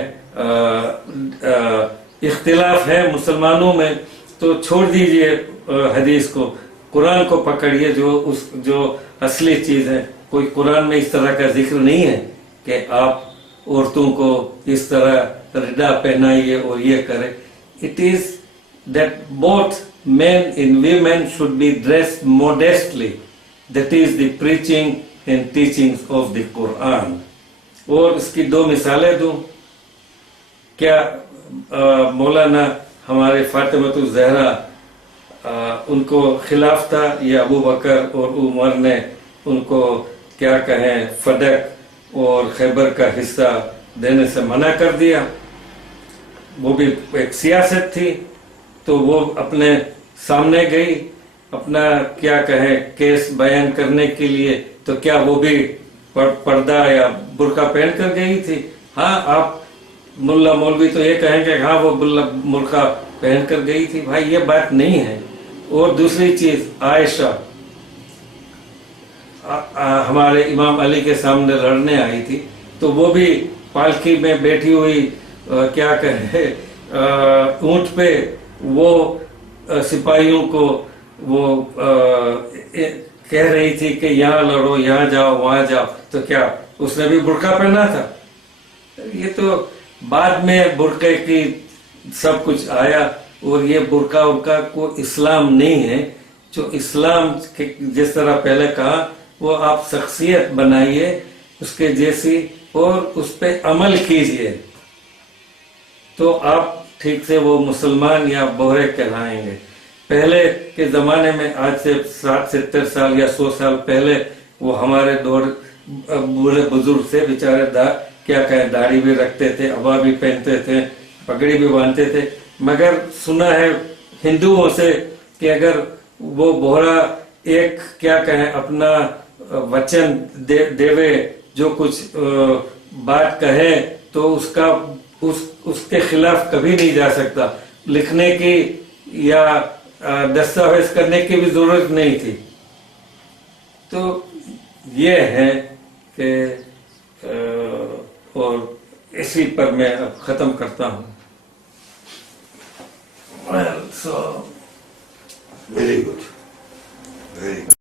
اختلاف ہے مسلمانوں میں. تو چھوڑ دیجئے حدیث کو، قرآن کو پکڑیے جو اصلی چیز ہے. کوئی قرآن میں اس طرح کا ذکر نہیں ہے کہ آپ عورتوں کو اس طرح رداء پہنائیے اور یہ کریں. It is that both men and women should be dressed modestly. That is the preaching and teachings of the Quran. اور اس کی دو مثالیں دوں. کیا مولانا ہمارے فاطمۃ الزہرا ان کو خلاف تھا یا ابو بکر اور عمر نے ان کو کیا کہیں فدق اور خیبر کا حصہ دینے سے منع کر دیا؟ وہ بھی ایک سیاست تھی. تو وہ اپنے سامنے گئی اپنا کیا کہیں کیس بیان کرنے کے لیے. تو کیا وہ بھی پردہ یا برقع پہن کر گئی تھی؟ ہاں آپ ملا مولوی تو یہ کہیں کہ ہاں وہ برقع پہن کر گئی تھی. بھائی یہ بات نہیں ہے. اور دوسری چیز، عائشہ ہمارے امام علی کے سامنے لڑنے آئی تھی تو وہ بھی پالکی میں بیٹھی ہوئی کیا کہے اونٹ پہ وہ سپاہیوں کو وہ کہہ رہی تھی کہ یہاں لڑو، یہاں جاؤ، وہاں جاؤ. تو کیا اس نے بھی برقع پہنا تھا؟ یہ تو بعد میں برقعے کی سب کچھ آیا. اور یہ برقع کو اسلام نہیں ہے. جو اسلام جس طرح پہلے کہا وہ آپ شخصیت بنائیے اس کے جیسی اور اس پہ عمل کیجئے تو آپ ٹھیک سے وہ مسلمان یا بہرے کہلائیں گے. پہلے کے زمانے میں آج سے 60-70 سال یا 100 سال پہلے وہ ہمارے دور بوڑھے بزرگ سے بیچارے کیا کہیں داڑھی بھی رکھتے تھے، عبا بھی پہنتے تھے، پگڑی بھی باندھتے تھے. مگر سنا ہے ہندوؤں سے کہ اگر وہ بہرا ایک کیا کہیں اپنا وچن دیوے جو کچھ بات کہے تو اس کے خلاف کبھی نہیں جا سکتا. لکھنے کی یا دستاویز کرنے کی بھی ضرورت نہیں تھی. تو یہ ہے کہ اور اسی پر میں اب ختم کرتا ہوں. Well, so very good. Very good.